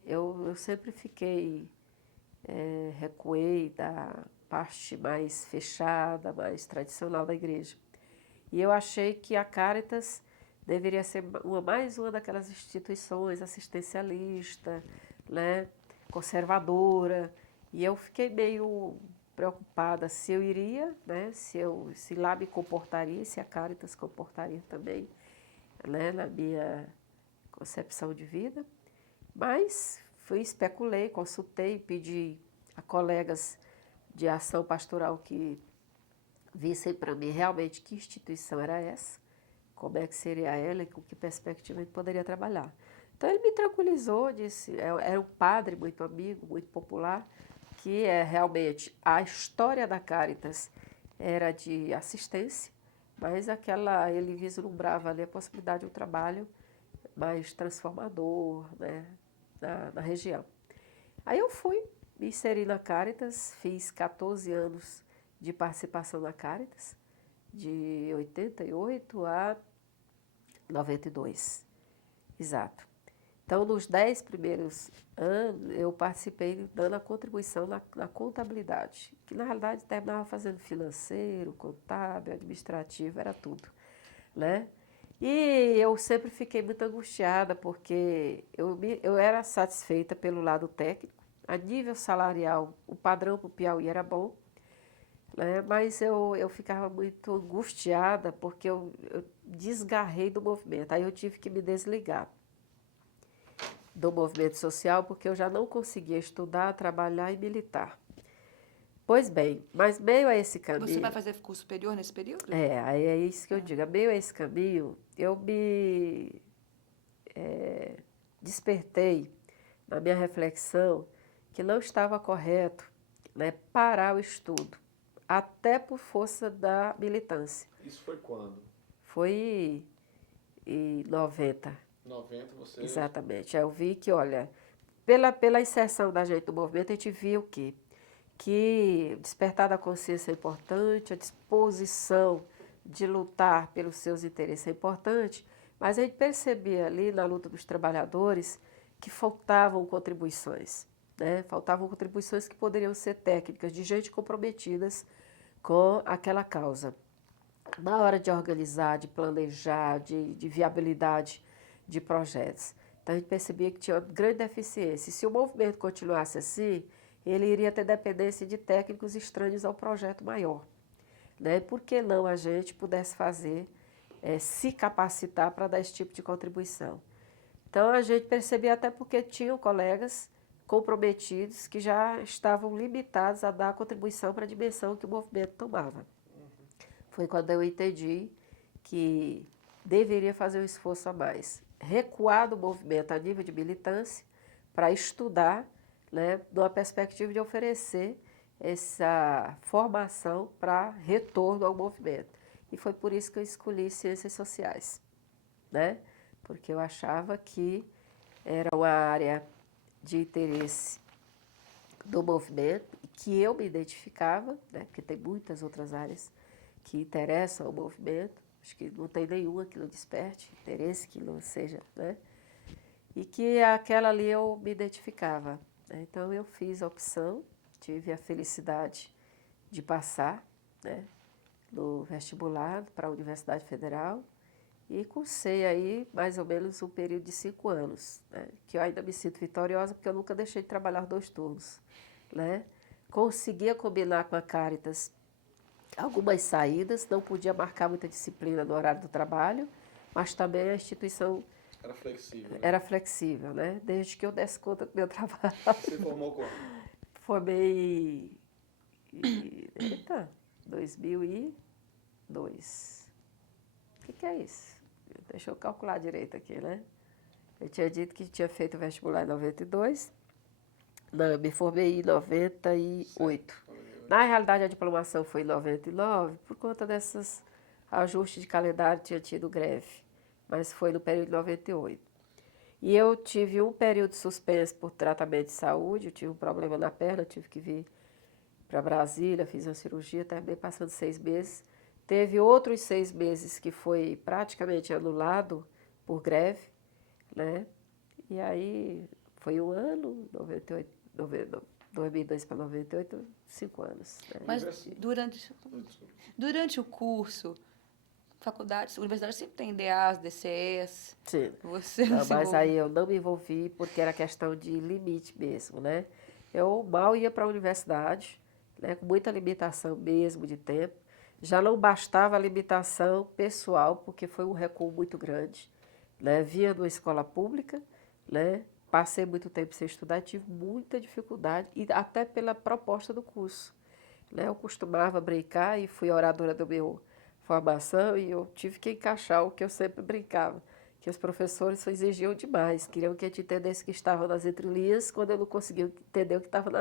eu sempre recuei da parte mais fechada, mais tradicional da igreja. E eu achei que a Caritas deveria ser mais uma daquelas instituições assistencialista, né, conservadora, e eu fiquei meio preocupada se eu iria, né, se lá me comportaria, se a Caritas comportaria também, né, na minha concepção de vida. Mas especulei, consultei, pedi a colegas de ação pastoral que vissem para mim realmente que instituição era essa, como é que seria ela e com que perspectiva eu poderia trabalhar. Então ele me tranquilizou, disse, era um padre muito amigo, muito popular, que é realmente a história da Cáritas era de assistência, mas ele vislumbrava ali a possibilidade de um trabalho mais transformador, né, na região. Aí eu fui, me inseri na Cáritas, fiz 14 anos de participação na Cáritas, de 88 a 92, exato. Então, nos 10 primeiros anos, eu participei dando a contribuição na contabilidade, que na realidade terminava fazendo financeiro, contábil, administrativo, era tudo, né? E eu sempre fiquei muito angustiada, porque eu era satisfeita pelo lado técnico, a nível salarial, o padrão para o Piauí era bom, né? Mas eu ficava muito angustiada, porque eu desgarrei do movimento, aí eu tive que me desligar do movimento social, porque eu já não conseguia estudar, trabalhar e militar. Pois bem, mas meio a esse caminho... Você vai fazer curso superior nesse período? Aí é isso que eu digo. Meio a esse caminho, eu me despertei na minha reflexão que não estava correto, né, parar o estudo, até por força da militância. Isso foi quando? Foi em 90. 90 você... Exatamente. Aí eu vi que, olha, pela inserção da gente no movimento, a gente viu que despertar da consciência é importante, a disposição de lutar pelos seus interesses é importante, mas a gente percebia ali na luta dos trabalhadores que faltavam contribuições, né? Faltavam contribuições que poderiam ser técnicas, de gente comprometidas com aquela causa. Na hora de organizar, de planejar, de viabilidade de projetos. Então, a gente percebia que tinha uma grande deficiência. E se o movimento continuasse assim, ele iria ter dependência de técnicos estranhos ao projeto maior, né? Por que não a gente pudesse fazer, se capacitar para dar esse tipo de contribuição? Então, a gente percebia até porque tinham colegas comprometidos que já estavam limitados a dar a contribuição para a dimensão que o movimento tomava. Foi quando eu entendi que deveria fazer um esforço a mais, recuar do movimento a nível de militância para estudar, né, numa perspectiva de oferecer essa formação para retorno ao movimento. E foi por isso que eu escolhi ciências sociais, né? Porque eu achava que era uma área de interesse do movimento, que eu me identificava, né, porque tem muitas outras áreas que interessam ao movimento, acho que não tem nenhuma que não desperte interesse, que não seja, né? E que aquela ali eu me identificava, né? Então eu fiz a opção, tive a felicidade de passar, né, no vestibular para a Universidade Federal e cursei aí mais ou menos um período de 5 anos, né? Que eu ainda me sinto vitoriosa porque eu nunca deixei de trabalhar 2 turnos, né? Conseguia combinar com a Cáritas algumas saídas, não podia marcar muita disciplina no horário do trabalho, mas também a instituição era flexível, né? Desde que eu desse conta do meu trabalho. Você formou quando? Formei em 2002. O que é isso? Deixa eu calcular direito aqui, né? Eu tinha dito que tinha feito o vestibular em 92. Não, eu me formei em 98. Na realidade, a diplomação foi em 99, por conta desses ajustes de calendário, tinha tido greve, mas foi no período de 98. E eu tive um período suspenso por tratamento de saúde, eu tive um problema na perna, tive que vir para Brasília, fiz uma cirurgia, terminei passando 6 meses. Teve outros 6 meses que foi praticamente anulado por greve, né? E aí foi um ano, 2002 para 98, 5 anos. Né? Mas durante o curso, faculdades, universidades sempre tem DAs, DCEs. Sim. Você não, mas aí eu não me envolvi porque era questão de limite mesmo, né? Eu mal ia para a universidade, né, com muita limitação mesmo de tempo. Já não bastava a limitação pessoal, porque foi um recuo muito grande, né? Vinha de uma escola pública, né? Passei muito tempo sem estudar, tive muita dificuldade, e até pela proposta do curso, né? Eu costumava brincar e fui oradora da minha formação e eu tive que encaixar o que eu sempre brincava, que os professores exigiam demais, queriam que a gente entendesse o que estava nas entrelinhas, quando eu não conseguia entender o que estava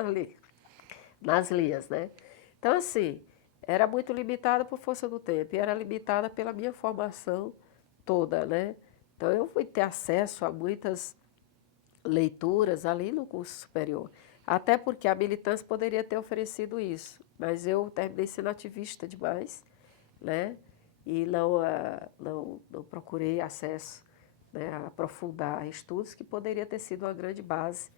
nas linhas, né? Então, assim, era muito limitada por força do tempo, e era limitada pela minha formação toda, né? Então, eu fui ter acesso a muitas leituras ali no curso superior, até porque a militância poderia ter oferecido isso, mas eu terminei sendo ativista demais, né? E não procurei acesso, né, a aprofundar estudos que poderia ter sido uma grande base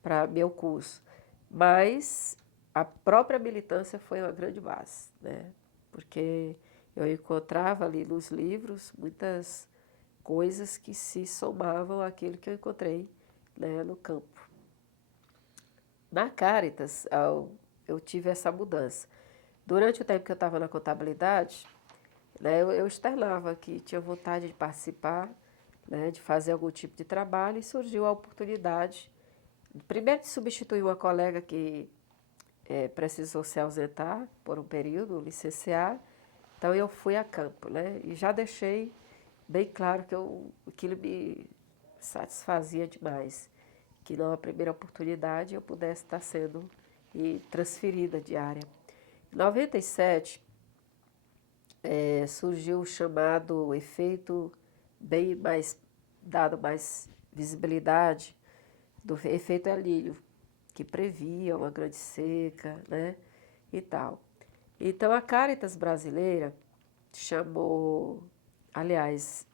para meu curso. Mas a própria militância foi uma grande base, né? Porque eu encontrava ali nos livros muitas coisas que se somavam àquilo que eu encontrei, né, no campo. Na Caritas, eu tive essa mudança. Durante o tempo que eu estava na contabilidade, né, eu externava que tinha vontade de participar, né, de fazer algum tipo de trabalho, e surgiu a oportunidade, primeiro, de substituir uma colega que precisou se ausentar por um período, licenciar. Então, eu fui a campo, né, e já deixei bem claro que aquilo me satisfazia demais, que numa primeira oportunidade eu pudesse estar sendo transferida de área. Em 97, surgiu o chamado efeito, bem mais dado mais visibilidade, do efeito El Niño, que previa uma grande seca, né, e tal. Então, a Caritas brasileira chamou, aliás,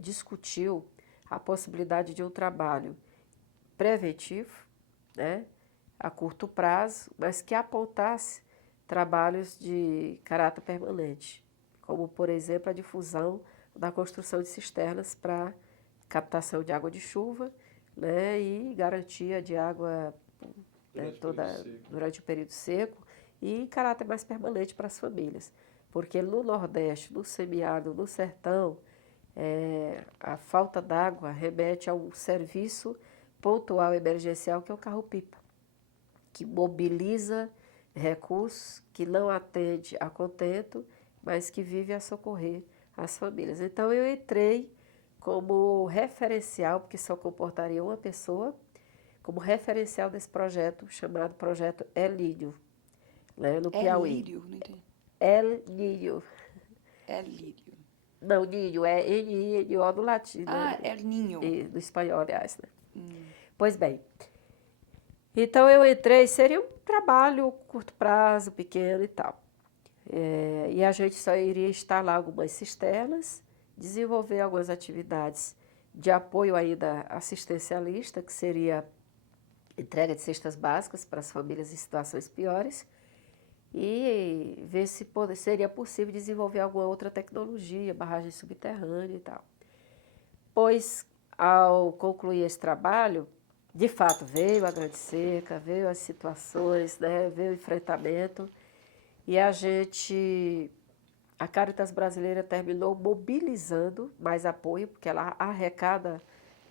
discutiu a possibilidade de um trabalho preventivo, né, a curto prazo, mas que apontasse trabalhos de caráter permanente, como, por exemplo, a difusão da construção de cisternas para captação de água de chuva, né, e garantia de água, né, durante o período seco, e em caráter mais permanente para as famílias. Porque no Nordeste, no semiárido, no sertão, a falta d'água remete a um serviço pontual emergencial, que é o carro-pipa, que mobiliza recursos, que não atende a contento, mas que vive a socorrer as famílias. Então, eu entrei como referencial, porque só comportaria uma pessoa, como referencial desse projeto chamado Projeto El Niño, né, no Piauí. É lírio, não entendi. El Niño. É lírio. Não, Niño é N-I-N-O do latim, Ah, né? é ninho. E do espanhol, aliás, né? Pois bem, então eu entrei, seria um trabalho curto prazo, pequeno e tal. E a gente só iria instalar algumas cisternas, desenvolver algumas atividades de apoio ainda assistencialista, que seria entrega de cestas básicas para as famílias em situações piores, e ver se seria possível desenvolver alguma outra tecnologia, barragem subterrânea e tal. Pois, ao concluir esse trabalho, de fato, veio a grande seca, veio as situações, né, veio o enfrentamento, e a Caritas Brasileira terminou mobilizando mais apoio, porque ela arrecada,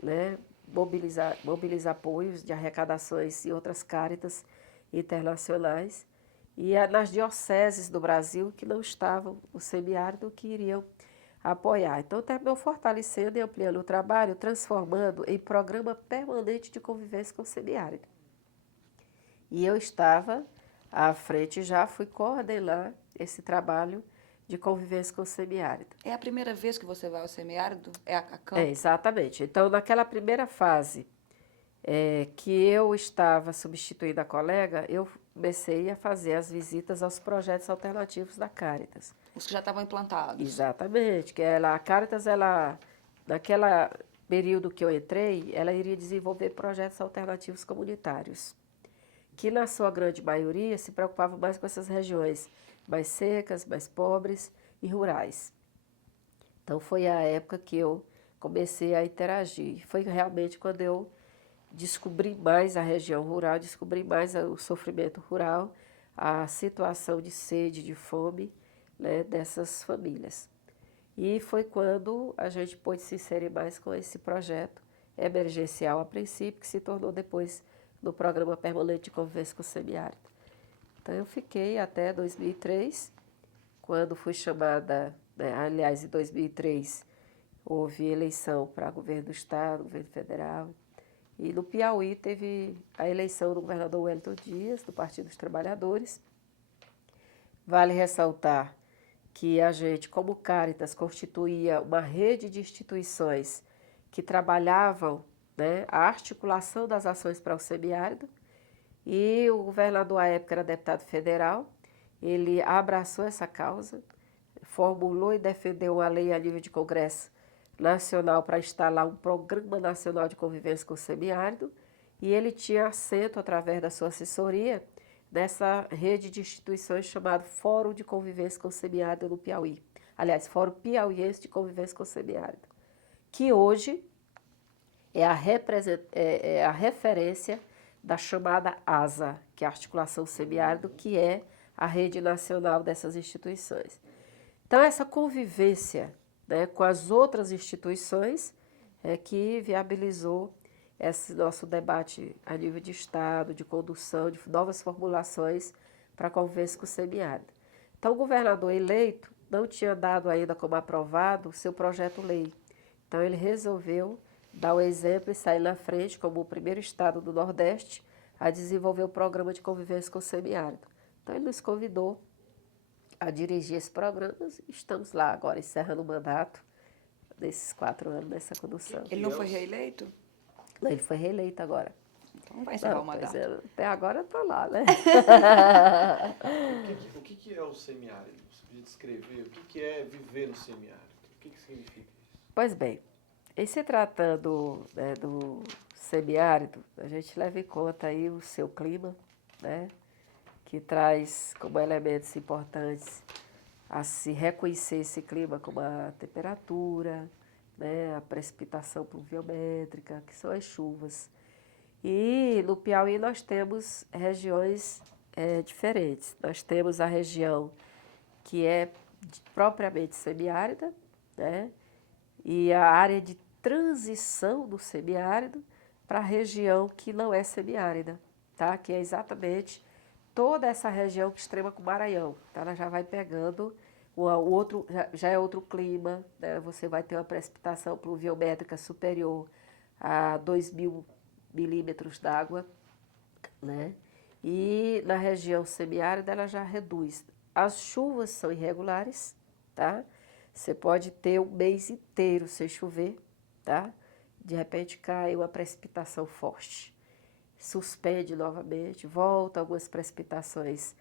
né, mobiliza apoios de arrecadações em outras Caritas internacionais, e nas dioceses do Brasil que não estavam no semiárido, que iriam apoiar. Então, terminou fortalecendo e ampliando o trabalho, transformando em programa permanente de convivência com o semiárido. E eu estava à frente, já fui coordenar esse trabalho de convivência com o semiárido. É a primeira vez que você vai ao semiárido? É a campo? Exatamente. Então, naquela primeira fase que eu estava substituindo a colega, eu comecei a fazer as visitas aos projetos alternativos da Caritas. Os que já estavam implantados. Exatamente, que a Caritas, naquele período que eu entrei, ela iria desenvolver projetos alternativos comunitários, que na sua grande maioria se preocupavam mais com essas regiões mais secas, mais pobres e rurais. Então foi a época que eu comecei a interagir. Foi realmente quando eu descobri mais a região rural, descobri mais o sofrimento rural, a situação de sede, de fome, né, dessas famílias. E foi quando a gente pôde se inserir mais com esse projeto emergencial a princípio, que se tornou depois no Programa Permanente de Convivência com o Semiárido. Então eu fiquei até 2003, quando fui chamada, né, aliás, em 2003 houve eleição para governo do estado, governo federal. E no Piauí teve a eleição do governador Wellington Dias, do Partido dos Trabalhadores. Vale ressaltar que a gente, como Caritas, constituía uma rede de instituições que trabalhavam, né, a articulação das ações para o semiárido, e o governador à época era deputado federal, ele abraçou essa causa, formulou e defendeu uma lei a nível de Congresso Nacional para instalar um Programa Nacional de Convivência com o Semiárido, e ele tinha assento, através da sua assessoria, nessa rede de instituições chamada Fórum de Convivência com o Semiárido no Piauí. Aliás, Fórum Piauiense de Convivência com o Semiárido, que hoje é a referência da chamada ASA, que é a Articulação Semiárido, que é a rede nacional dessas instituições. Então, essa convivência, né, com as outras instituições é que viabilizou esse nosso debate a nível de Estado, de condução, de novas formulações para a convivência com o semiárido. Então, o governador eleito não tinha dado ainda como aprovado o seu projeto-lei. Então, ele resolveu dar o exemplo e sair na frente, como o primeiro estado do Nordeste, a desenvolver o programa de convivência com o semiárido. Então, ele nos convidou a dirigir esse programa e estamos lá agora, encerrando o mandato desses 4 anos nessa condução. Ele não foi reeleito? Não, ele foi reeleito agora. Então não vai encerrar o mandato. Até agora eu estou lá, né? O que é o semiárido? Você podia descrever o que é viver no semiárido? O que significa isso? Pois bem, em se tratando, né, do semiárido, a gente leva em conta aí o seu clima, né, que traz como elementos importantes a se reconhecer esse clima como a temperatura, né, a precipitação pluviométrica, que são as chuvas. E no Piauí nós temos regiões diferentes. Nós temos a região que é propriamente semiárida, né, e a área de transição do semiárido para a região que não é semiárida, tá? Que é exatamente toda essa região que extrema com o Maranhão. Tá? Ela já vai pegando já é outro clima, né? Você vai ter uma precipitação pluviométrica superior a 2.000 milímetros d'água, né? E na região semiárida ela já reduz. As chuvas são irregulares, tá? Você pode ter um mês inteiro sem chover, tá? De repente cai uma precipitação forte, suspende novamente, volta algumas precipitações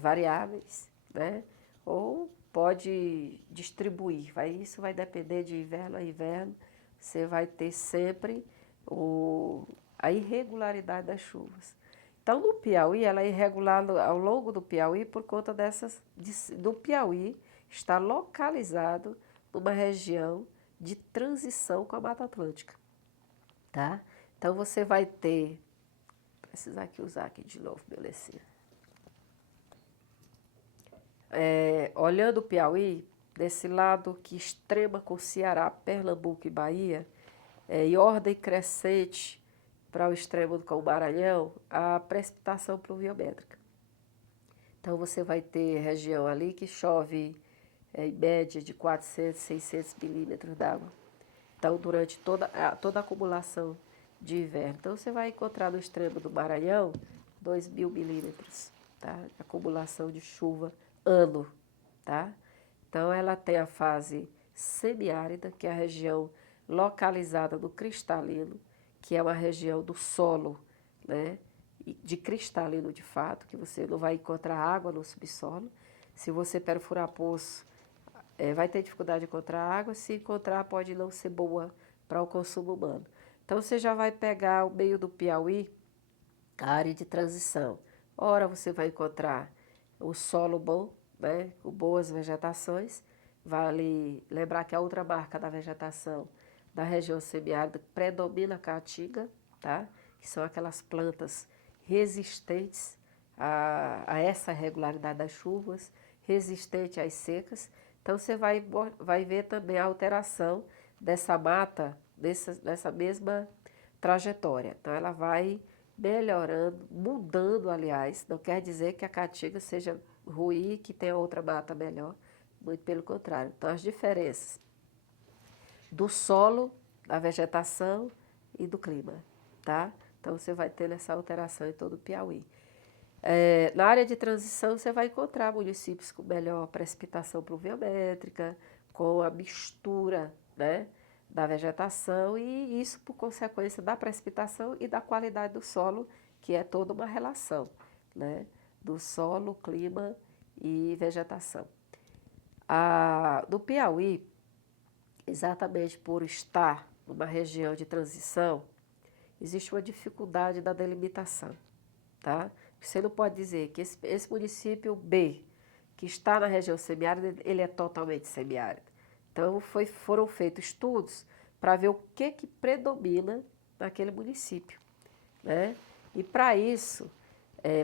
variáveis, né? Ou pode distribuir, isso vai depender de inverno a inverno, você vai ter sempre a irregularidade das chuvas. Então, no Piauí, ela é irregular ao longo do Piauí por conta do Piauí estar localizado numa região de transição com a Mata Atlântica, tá? Então, você vai ter... Precisar usar aqui de novo, beleza. Olhando o Piauí, desse lado que extrema com Ceará, Pernambuco e Bahia, e ordem crescente para o extremo com o Maranhão, a precipitação pluviométrica. Então, você vai ter região ali que chove em média de 400, 600 milímetros d'água. Então, durante toda a acumulação de inverno. Então, você vai encontrar no extremo do Maranhão 2.000 milímetros, tá? De acumulação de chuva ano, tá? Então, ela tem a fase semiárida, que é a região localizada no cristalino, que é uma região do solo, né? De cristalino de fato, que você não vai encontrar água no subsolo. Se você perfurar poço, vai ter dificuldade de encontrar água. Se encontrar, pode não ser boa para o consumo humano. Então, você já vai pegar o meio do Piauí, a área de transição. Ora, você vai encontrar o solo bom, né, com boas vegetações. Vale lembrar que a outra marca da vegetação da região semiárida predomina a caatinga, tá? Que são aquelas plantas resistentes a essa regularidade das chuvas, resistente às secas. Então, você vai ver também a alteração dessa mata, dessa mesma trajetória. Então, ela vai melhorando, mudando, aliás. Não quer dizer que a caatinga seja ruim, que tenha outra mata melhor, muito pelo contrário. Então, as diferenças do solo, da vegetação e do clima, tá? Então, você vai ter essa alteração em todo o Piauí. Na área de transição, você vai encontrar municípios com melhor precipitação pluviométrica, com a mistura, né, da vegetação, e isso por consequência da precipitação e da qualidade do solo, que é toda uma relação, né, do solo, clima e vegetação. No Piauí, exatamente por estar numa região de transição, existe uma dificuldade da delimitação, tá? Você não pode dizer que esse município B, que está na região semiárida, ele é totalmente semiárido. Então, foram feitos estudos para ver o que predomina naquele município, né? E para isso,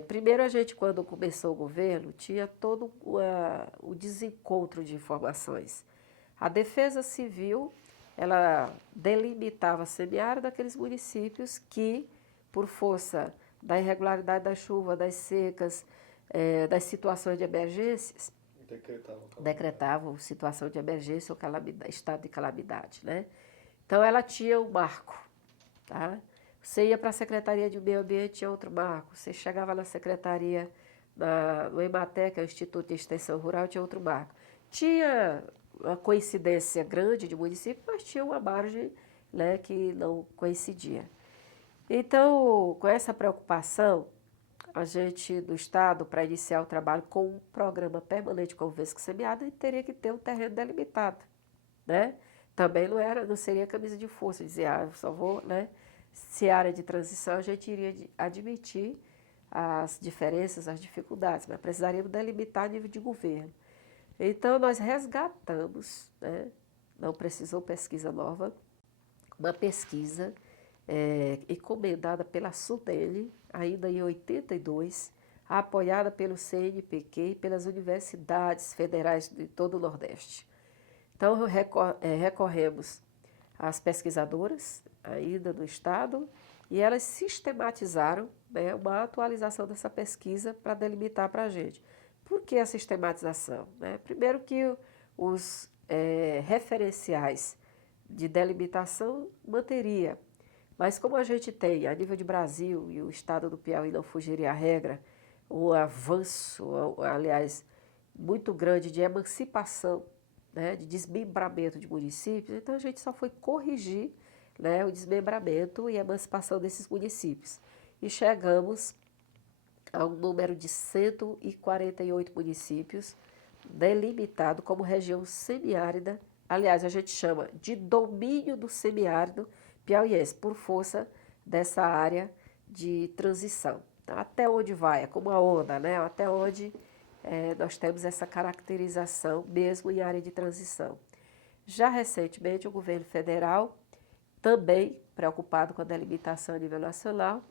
primeiro a gente, quando começou o governo, tinha todo o desencontro de informações. A Defesa Civil, ela delimitava a semiárido daqueles municípios que, por força da irregularidade da chuva, das secas, das situações de emergências, decretavam situação de emergência ou estado de calamidade, né? Então, ela tinha um marco, tá? Você ia para a Secretaria de Meio Ambiente, tinha outro marco. Você chegava na Secretaria, no EMATEC, que é o Instituto de Extensão Rural, tinha outro marco. Tinha uma coincidência grande de municípios, mas tinha uma margem, né, que não coincidia. Então, com essa preocupação, a gente, do Estado, para iniciar o trabalho com um programa permanente com vesco semiárido, teria que ter um terreno delimitado, né? Também não seria camisa de força, dizer, eu só vou, né? Se área de transição, a gente iria admitir as diferenças, as dificuldades, mas precisaríamos delimitar a nível de governo. Então, nós resgatamos, né? Não precisou pesquisa nova, uma pesquisa encomendada pela SUDENE, ainda em 82, apoiada pelo CNPq e pelas universidades federais de todo o Nordeste. Então, recorremos às pesquisadoras, ainda do Estado, e elas sistematizaram, né, uma atualização dessa pesquisa para delimitar para a gente. Por que a sistematização? Né? Primeiro que os referenciais de delimitação manteria, mas como a gente tem, a nível de Brasil, e o Estado do Piauí não fugiria à regra, um avanço, aliás, muito grande de emancipação, né, de desmembramento de municípios, então a gente só foi corrigir, né, o desmembramento e a emancipação desses municípios. E chegamos a um número de 148 municípios delimitado como região semiárida. Aliás, a gente chama de domínio do semiárido piauiense, por força dessa área de transição. Então, até onde vai? É como a onda, né? Até onde nós temos essa caracterização, mesmo em área de transição. Já recentemente, o governo federal, também preocupado com a delimitação a nível nacional,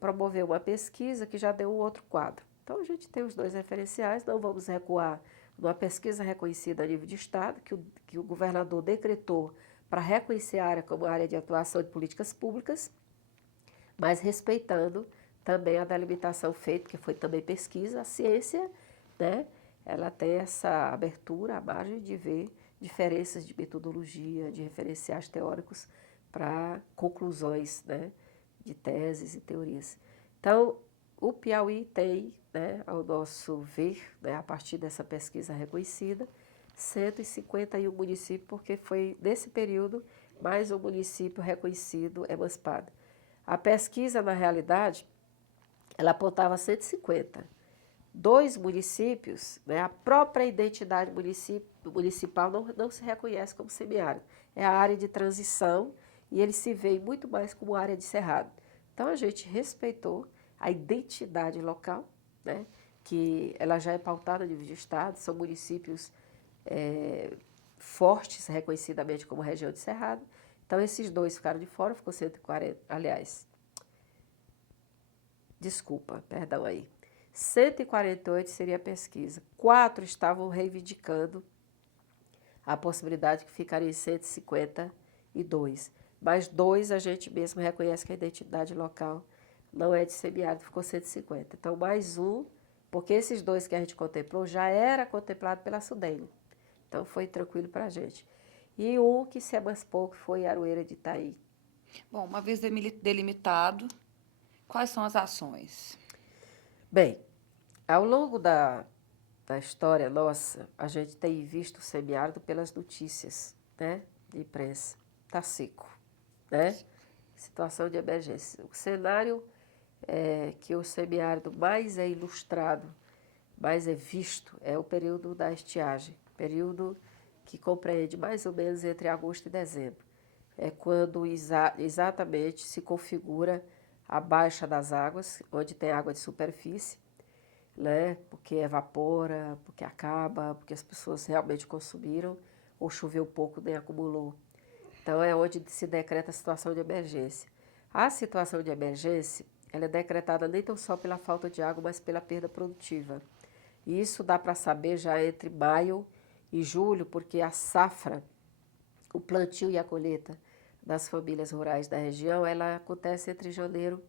promoveu uma pesquisa que já deu um outro quadro. Então, a gente tem os dois referenciais, não vamos recuar numa pesquisa reconhecida a nível de Estado, que o governador decretou para reconhecer a área como área de atuação de políticas públicas, mas respeitando também a delimitação feita, que foi também pesquisa, a ciência, né, ela tem essa abertura, a margem de ver diferenças de metodologia, de referenciais teóricos para conclusões, né, de teses e teorias. Então, o Piauí tem, né, ao nosso ver, né, a partir dessa pesquisa reconhecida, 151 municípios, porque foi, nesse período, mais um município reconhecido emancipado. A pesquisa, na realidade, ela apontava 150. 2 municípios, né, a própria identidade municipal não se reconhece como semiárido. É a área de transição e ele se vê muito mais como área de cerrado. Então, a gente respeitou a identidade local, né, que ela já é pautada a nível de Estado, são municípios fortes, reconhecidamente como região de cerrado. Então, esses 2 ficaram de fora, ficou 140, aliás, perdão aí. 148 seria a pesquisa. 4 estavam reivindicando a possibilidade que ficaria em 152. Mas 2 a gente mesmo reconhece que a identidade local não é de semiárido, ficou 150. Então, mais um, porque esses 2 que a gente contemplou já era contemplado pela SUDENE. Então, foi tranquilo para a gente. e um que se emancipou, que foi Aroeira de Itaí. Bom, uma vez delimitado, quais são as ações? Bem, ao longo da história nossa, a gente tem visto o semiárido pelas notícias, né, de imprensa. Está seco, né? Situação de emergência. O cenário que o semiárido mais é ilustrado, mais é visto, é o período da estiagem, período que compreende mais ou menos entre agosto e dezembro. É quando exatamente se configura a baixa das águas, onde tem água de superfície, né? Porque evapora, porque acaba, porque as pessoas realmente consumiram, ou choveu pouco, nem acumulou. Então é onde se decreta a situação de emergência. A situação de emergência, ela é decretada nem tão só pela falta de água, mas pela perda produtiva. E isso dá para saber já entre maio e julho, porque a safra, o plantio e a colheita das famílias rurais da região, ela acontece entre janeiro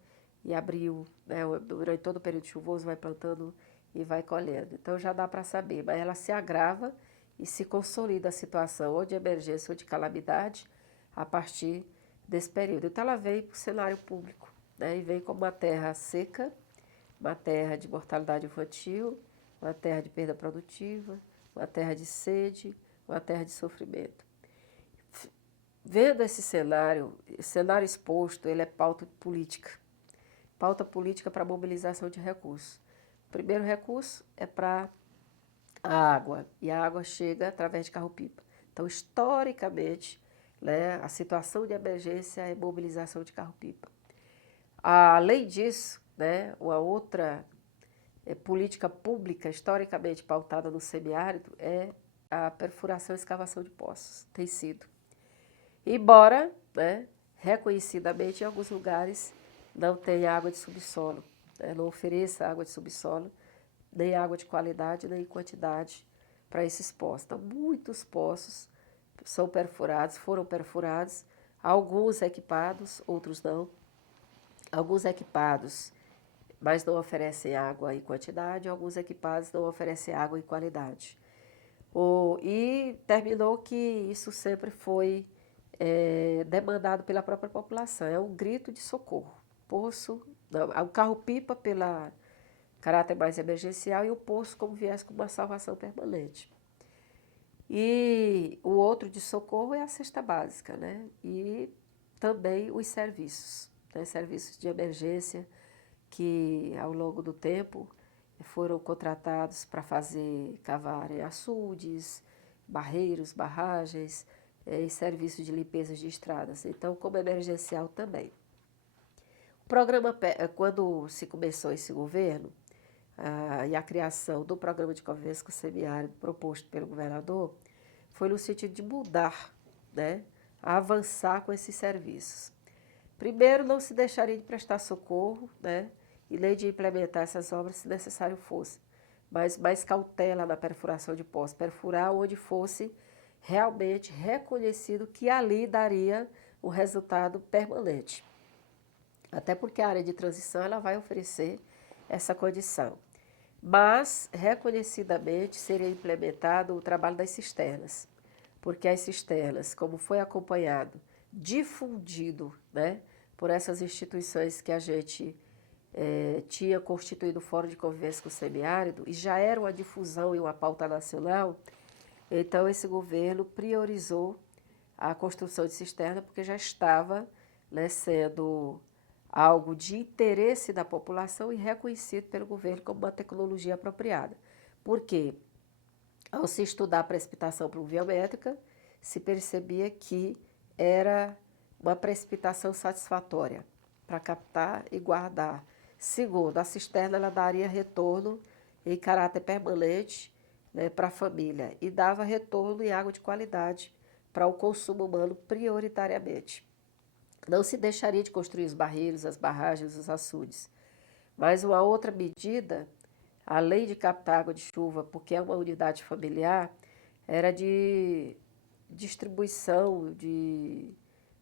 e abril, né? Durante todo o período chuvoso vai plantando e vai colhendo. Então já dá para saber, mas ela se agrava e se consolida a situação ou de emergência ou de calamidade a partir desse período. Então ela vem para o cenário público, né? E vem como uma terra seca, uma terra de mortalidade infantil, uma terra de perda produtiva, uma terra de sede, uma terra de sofrimento. Vendo esse cenário exposto, ele é pauta política para mobilização de recursos. O primeiro recurso é para a água, e a água chega através de carro-pipa. Então, historicamente, né, a situação de emergência é mobilização de carro-pipa. Além disso, né, uma outra política pública historicamente pautada no semiárido é a perfuração e escavação de poços, tem sido. Embora, né, reconhecidamente, em alguns lugares não tenha água de subsolo, né, não ofereça água de subsolo, nem água de qualidade, nem quantidade para esses poços. Então, muitos poços são perfurados, foram perfurados, alguns equipados, outros não. Alguns equipados, mas não oferecem água em quantidade, alguns equipados não oferecem água em qualidade. E terminou que isso sempre foi demandado pela própria população, é um grito de socorro. Poço, não, o carro-pipa pela caráter mais emergencial e o poço como viesse com uma salvação permanente. E o outro de socorro é a cesta básica, né? E também os serviços, né? Serviços de emergência que ao longo do tempo foram contratados para cavar açudes, barreiros, barragens, e serviços de limpeza de estradas. Então, como emergencial também. O programa, quando se começou esse governo, e a criação do programa de convivência com o semiárido proposto pelo governador, foi no sentido de mudar, né, a avançar com esses serviços. Primeiro, não se deixaria de prestar socorro, né, e nem de implementar essas obras se necessário fosse, mas mais cautela na perfuração de poços, perfurar onde fosse realmente reconhecido que ali daria um resultado permanente. Até porque a área de transição ela vai oferecer essa condição. Mas, reconhecidamente, seria implementado o trabalho das cisternas, porque as cisternas, como foi acompanhado, difundido, né, por essas instituições que a gente tinha constituído o Fórum de Convivência com o Semiárido, e já era uma difusão e uma pauta nacional, então esse governo priorizou a construção de cisterna, porque já estava, né, sendo algo de interesse da população e reconhecido pelo governo como uma tecnologia apropriada. Por quê? Ao se estudar a precipitação pluviométrica, se percebia que era uma precipitação satisfatória para captar e guardar. Segundo, a cisterna ela daria retorno em caráter permanente, né, para a família e dava retorno em água de qualidade para o consumo humano prioritariamente. Não se deixaria de construir os barreiros, as barragens, os açudes. Mas uma outra medida, além de captar água de chuva, porque é uma unidade familiar, era de distribuição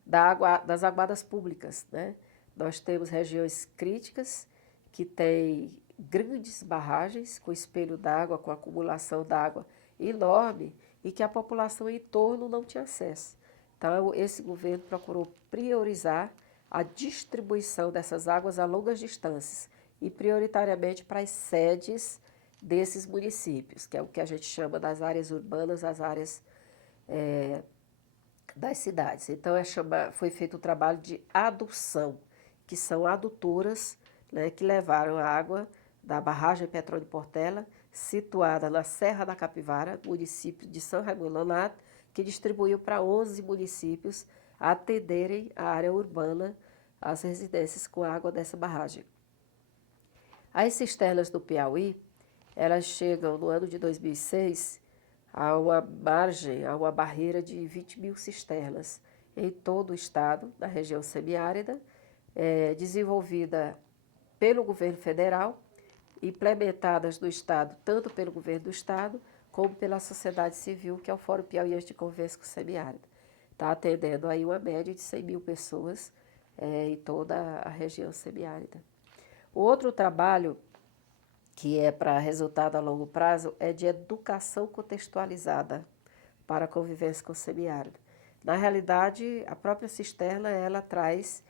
das aguadas públicas, né? Nós temos regiões críticas que têm grandes barragens com espelho d'água, com acumulação d'água enorme, e que a população em torno não tinha acesso. Então, esse governo procurou priorizar a distribuição dessas águas a longas distâncias e prioritariamente para as sedes desses municípios, que é o que a gente chama das áreas urbanas, as áreas das cidades. Então, foi feito o trabalho de adução, que são adutoras, né, que levaram a água da barragem Petróleo de Portela, situada na Serra da Capivara, município de São Raimundo Nonato, que distribuiu para 11 municípios atenderem a área urbana, as residências com água dessa barragem. As cisternas do Piauí, elas chegam no ano de 2006 a uma margem, a uma barreira de 20 mil cisternas em todo o estado, na região semiárida, desenvolvida pelo governo federal, implementadas no estado, tanto pelo governo do estado, como pela sociedade civil, que é o Fórum Piauiense de Convivência com o Semiárido. Está atendendo aí uma média de 100 mil pessoas em toda a região semiárida. O outro trabalho, que é para resultado a longo prazo, é de educação contextualizada para a convivência com o semiárido. Na realidade, a própria cisterna, ela traz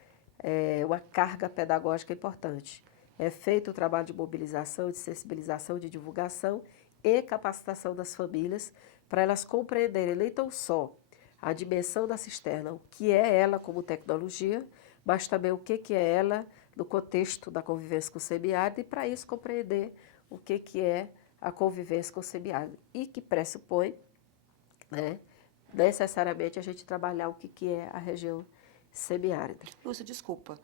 uma carga pedagógica importante. É feito o trabalho de mobilização, de sensibilização, de divulgação e capacitação das famílias para elas compreenderem nem tão só a dimensão da cisterna, o que é ela como tecnologia, mas também o que é ela no contexto da convivência com o semiárido e, para isso, compreender o que é a convivência com o semiárido e que pressupõe, né, necessariamente, a gente trabalhar o que é a região semiárida. Lúcia, desculpa.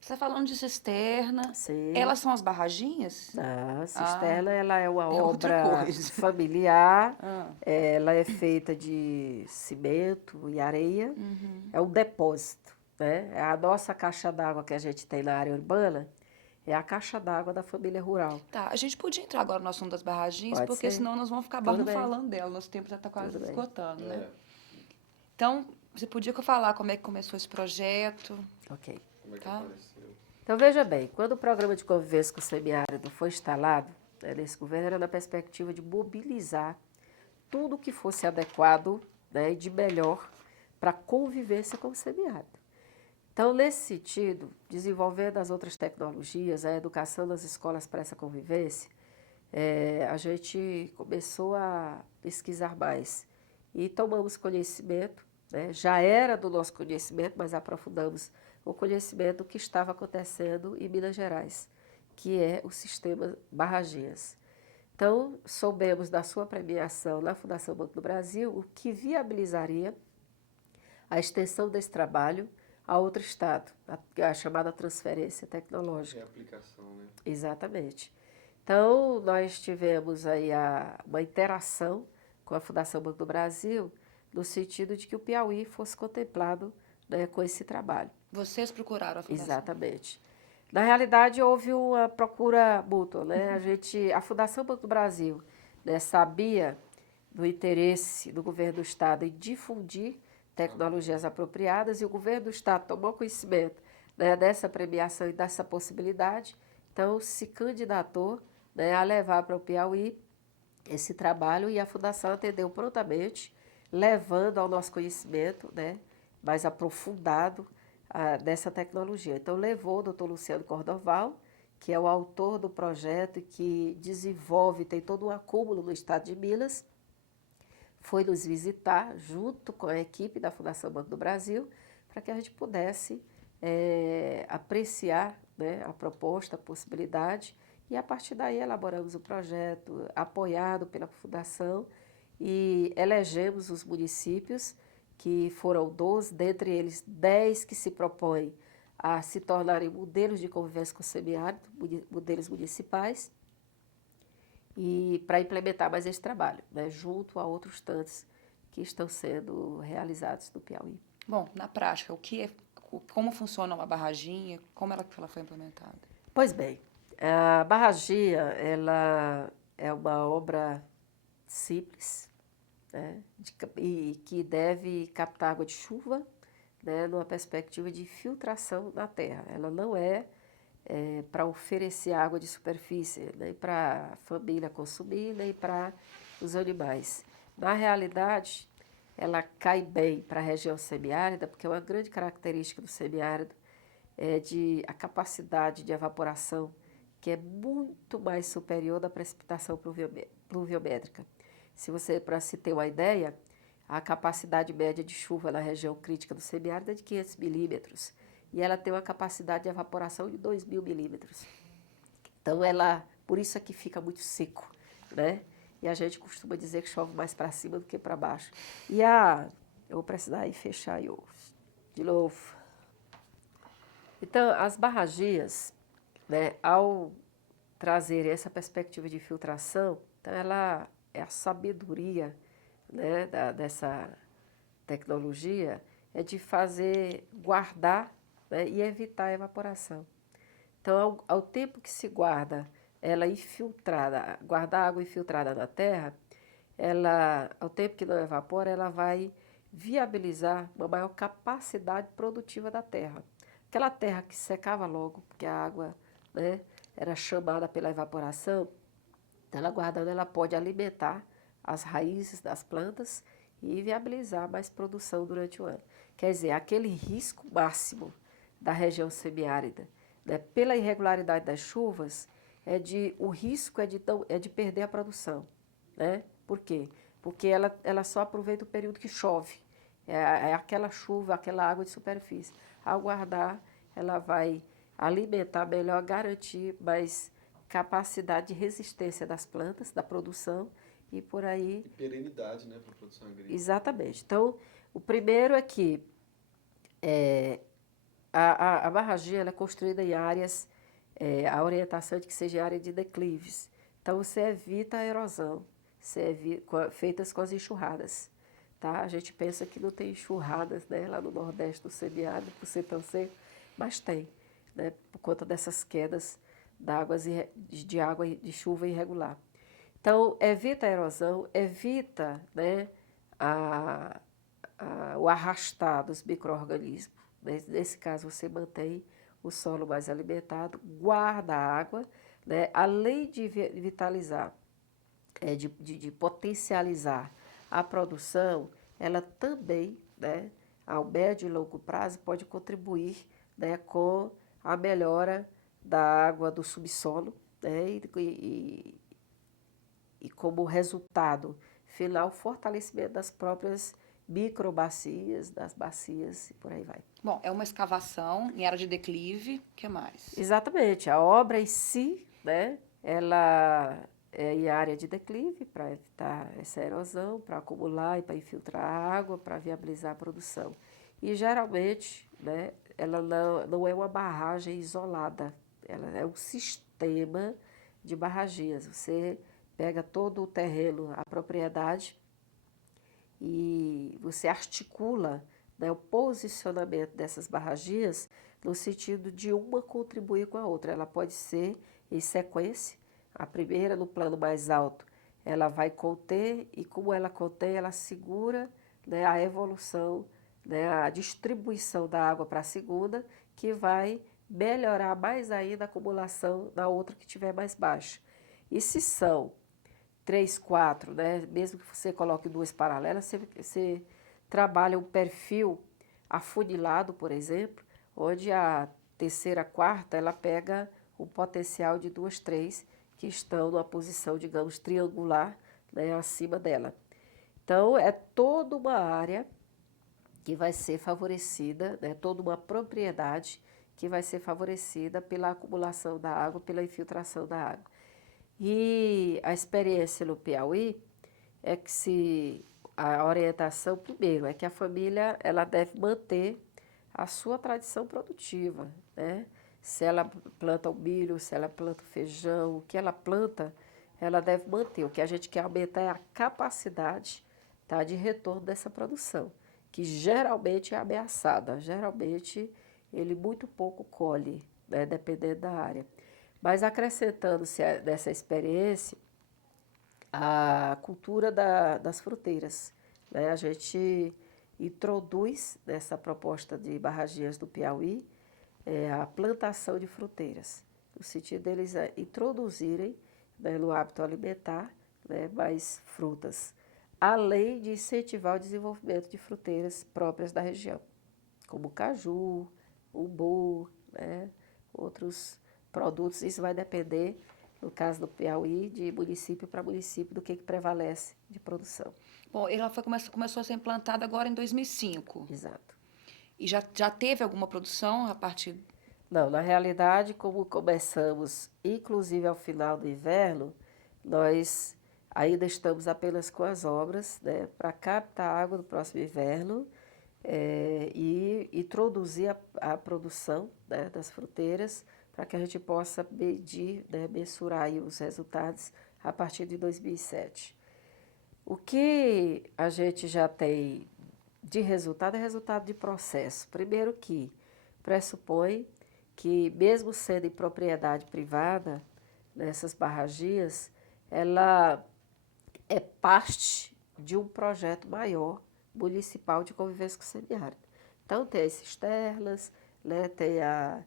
Você está falando de cisterna. Sim. Elas são as barraginhas? A cisterna ela é uma outra obra coisa. familiar, ela é feita de cimento e areia, é um depósito, né? A nossa caixa d'água que a gente tem na área urbana é a caixa d'água da família rural. Tá, a gente podia entrar agora no assunto das barraginhas, Pode porque ser. senão nós vamos ficar Tudo não bem. falando dela, nosso tempo já está quase Tudo bem. esgotando, né? Então, você podia falar como é que começou esse projeto? Ok. Como é que Tá. apareceu? Então, veja bem, quando o programa de convivência com o semiárido foi instalado, né, nesse governo, era na perspectiva de mobilizar tudo que fosse adequado, né, e de melhor para a convivência com o semiárido. Então, nesse sentido, desenvolvendo as outras tecnologias, a educação das escolas para essa convivência, a gente começou a pesquisar mais e tomamos conhecimento, né, já era do nosso conhecimento, mas aprofundamos o conhecimento do que estava acontecendo em Minas Gerais, que é o sistema Barraginhas. Então, soubemos da sua premiação na Fundação Banco do Brasil, o que viabilizaria a extensão desse trabalho a outro estado, a chamada transferência tecnológica. É a aplicação, né? Exatamente. Então, nós tivemos aí uma interação com a Fundação Banco do Brasil, no sentido de que o Piauí fosse contemplado, né, com esse trabalho. Vocês procuraram a fundação? Exatamente. Na realidade, houve uma procura mútua, né? A Fundação Banco do Brasil, né, sabia do interesse do governo do estado em difundir tecnologias apropriadas e o governo do estado tomou conhecimento, né, dessa premiação e dessa possibilidade, então se candidatou, né, a levar para o Piauí esse trabalho e a Fundação atendeu prontamente, levando ao nosso conhecimento, né, mais aprofundado dessa tecnologia. Então, levou o doutor Luciano Cordoval, que é o autor do projeto e que desenvolve, tem todo um acúmulo no estado de Minas, foi nos visitar junto com a equipe da Fundação Banco do Brasil, para que a gente pudesse apreciar, né, a proposta, a possibilidade, e a partir daí elaboramos o projeto apoiado pela Fundação e elegemos os municípios, que foram 12, dentre eles 10 que se propõem a se tornarem modelos de convivência com o semiárido, modelos municipais, e para implementar mais esse trabalho, né, junto a outros tantos que estão sendo realizados no Piauí. Bom, na prática, como funciona uma barraginha, como ela foi implementada? Pois bem, a barraginha, ela é uma obra simples, né, e que deve captar água de chuva, né, numa perspectiva de filtração na terra. Ela não é para oferecer água de superfície, nem para a família consumir, nem para os animais. Na realidade, ela cai bem para a região semiárida, porque uma grande característica do semiárido é a capacidade de evaporação, que é muito mais superior da precipitação pluviométrica. Para se ter uma ideia, a capacidade média de chuva na região crítica do semiárido é de 500 milímetros, e ela tem uma capacidade de evaporação de 2.000 milímetros. Então, por isso é que fica muito seco, né? E a gente costuma dizer que chove mais para cima do que para baixo. Eu vou precisar ir fechar de novo. Então, as barragias, né, ao trazer essa perspectiva de filtração, então ela é a sabedoria, né, dessa tecnologia, é de guardar, né, e evitar a evaporação. Então, ao tempo que se guarda ela infiltrada, guardar água infiltrada na terra, ao tempo que não evapora, ela vai viabilizar uma maior capacidade produtiva da terra. Aquela terra que secava logo, porque a água, né, era chamada pela evaporação, ela guardando, ela pode alimentar as raízes das plantas e viabilizar mais produção durante o ano. Quer dizer, aquele risco máximo da região semiárida, né, pela irregularidade das chuvas, o risco é de perder a produção, né? Por quê? Porque ela só aproveita o período que chove, é aquela chuva, aquela água de superfície. Ao guardar, ela vai alimentar melhor, garantir mais capacidade de resistência das plantas, da produção e por aí. E perenidade, né, para a produção agrícola. Exatamente. Então, o primeiro é que a barragem ela é construída em áreas, a orientação é de que seja área de declives. Então, você evita a erosão, feitas com as enxurradas. Tá? A gente pensa que não tem enxurradas, né, lá no Nordeste do semiárido, por ser tão seco, mas tem, né, por conta dessas quedas de água de chuva irregular. Então, evita a erosão, evita, né, o arrastar dos micro-organismos. Nesse caso, você mantém o solo mais alimentado, guarda a água, né, além de vitalizar, de potencializar a produção, ela também, né, ao médio e longo prazo, pode contribuir, né, com a melhora da água do subsolo, né, e como resultado final, o fortalecimento das próprias microbacias, das bacias e por aí vai. Bom, é uma escavação em área de declive, o que mais? Exatamente, a obra em si, né, ela é em área de declive para evitar essa erosão, para acumular e para infiltrar a água, para viabilizar a produção. E geralmente, né, ela não é uma barragem isolada, ela é um sistema de barragias. Você pega todo o terreno, a propriedade, e você articula, né, o posicionamento dessas barragias no sentido de uma contribuir com a outra. Ela pode ser em sequência. A primeira, no plano mais alto, ela vai conter, e como ela contém, ela segura, né, a evolução, né, a distribuição da água para a segunda, que vai melhorar mais ainda a acumulação na outra que estiver mais baixa. E se são 3, 4, né, mesmo que você coloque duas paralelas, você trabalha um perfil afunilado, por exemplo, onde a terceira, quarta, ela pega o potencial de 2, 3, que estão numa posição, digamos, triangular, né, acima dela. Então, é toda uma área que vai ser favorecida, né, toda uma propriedade que vai ser favorecida pela acumulação da água, pela infiltração da água. E a experiência no Piauí é que a orientação, primeiro, é que a família ela deve manter a sua tradição produtiva, né? Se ela planta o milho, se ela planta o feijão, o que ela planta, ela deve manter. O que a gente quer aumentar é a capacidade, tá, de retorno dessa produção, que geralmente é ameaçada. Geralmente, ele muito pouco colhe, né, dependendo da área. Mas acrescentando-se dessa experiência, a cultura das fruteiras, né? A gente introduz nessa proposta de barragias do Piauí a plantação de fruteiras, no sentido deles introduzirem, né, no hábito alimentar, né, mais frutas. além de incentivar o desenvolvimento de fruteiras próprias da região, como o caju, umbu, né, outros produtos. Isso vai depender, no caso do Piauí, de município para município, do que prevalece de produção. Bom, ela começou a ser implantada agora em 2005. Exato. E já teve alguma produção a partir... Não, na realidade, como começamos, inclusive ao final do inverno, nós ainda estamos apenas com as obras, né, para captar água no próximo inverno e introduzir a produção, né, das fruteiras para que a gente possa medir, né, mensurar aí os resultados a partir de 2007. O que a gente já tem de resultado é resultado de processo. Primeiro que pressupõe que, mesmo sendo em propriedade privada, nessas barragias, ela é parte de um projeto maior municipal de convivência com o semiárido. Então, tem as cisternas, né, tem a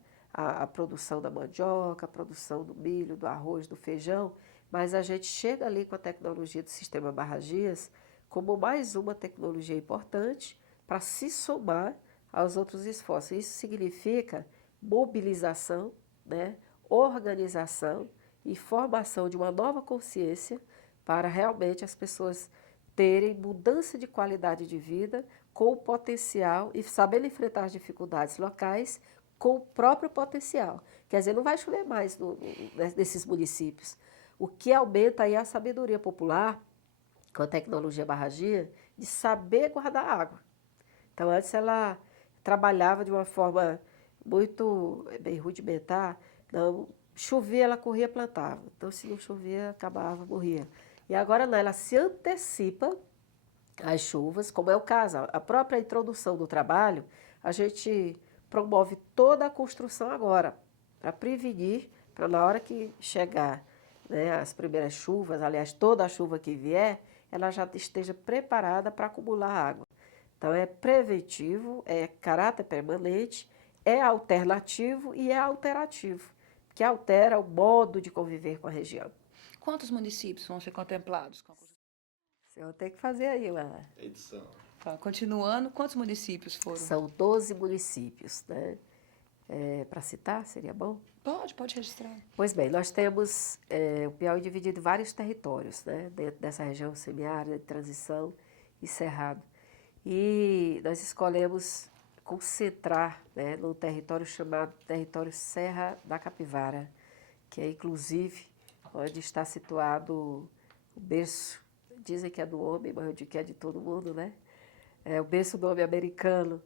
produção da mandioca, a produção do milho, do arroz, do feijão, mas a gente chega ali com a tecnologia do sistema barragias como mais uma tecnologia importante para se somar aos outros esforços. Isso significa mobilização, né, organização e formação de uma nova consciência para realmente as pessoas terem mudança de qualidade de vida com o potencial e saber enfrentar as dificuldades locais com o próprio potencial. Quer dizer, não vai chover mais nesses municípios. O que aumenta aí é a sabedoria popular, com a tecnologia barragia, de saber guardar água. Então, antes ela trabalhava de uma forma muito bem rudimentar. Não, chovia, ela corria, plantava. Então, se não chovia, acabava, morria. E agora não, ela se antecipa às chuvas, como é o caso. A própria introdução do trabalho, a gente promove toda a construção agora, para prevenir, para na hora que chegar, né, as primeiras chuvas, aliás, toda a chuva que vier, ela já esteja preparada para acumular água. Então, é preventivo, é caráter permanente, é alternativo e é alterativo, que altera o modo de conviver com a região. Quantos municípios vão ser contemplados? Eu vou ter que fazer aí uma edição. Tá, continuando, quantos municípios foram? São 12 municípios, né? Para citar, seria bom? Pode registrar. Pois bem, nós temos o Piauí dividido em vários territórios, né? Dentro dessa região semiárida, de transição e cerrado. E nós escolhemos concentrar, né, num território chamado Território Serra da Capivara, que é inclusive onde está situado o berço, dizem que é do homem, mas eu digo que é de todo mundo, né? É o berço do homem americano,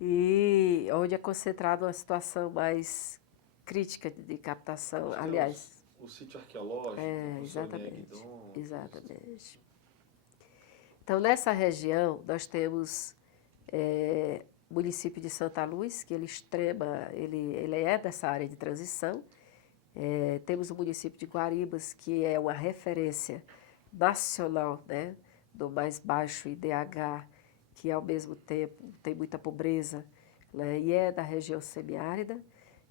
e onde é concentrada uma situação mais crítica de captação, Acho que aliás. O sítio arqueológico, Exatamente, Guidon, exatamente. Então, nessa região, nós temos o município de Santa Luz, que ele é dessa área de transição. Temos o município de Guaribas, que é uma referência nacional, né, do mais baixo IDH, que ao mesmo tempo tem muita pobreza, né, e é da região semiárida.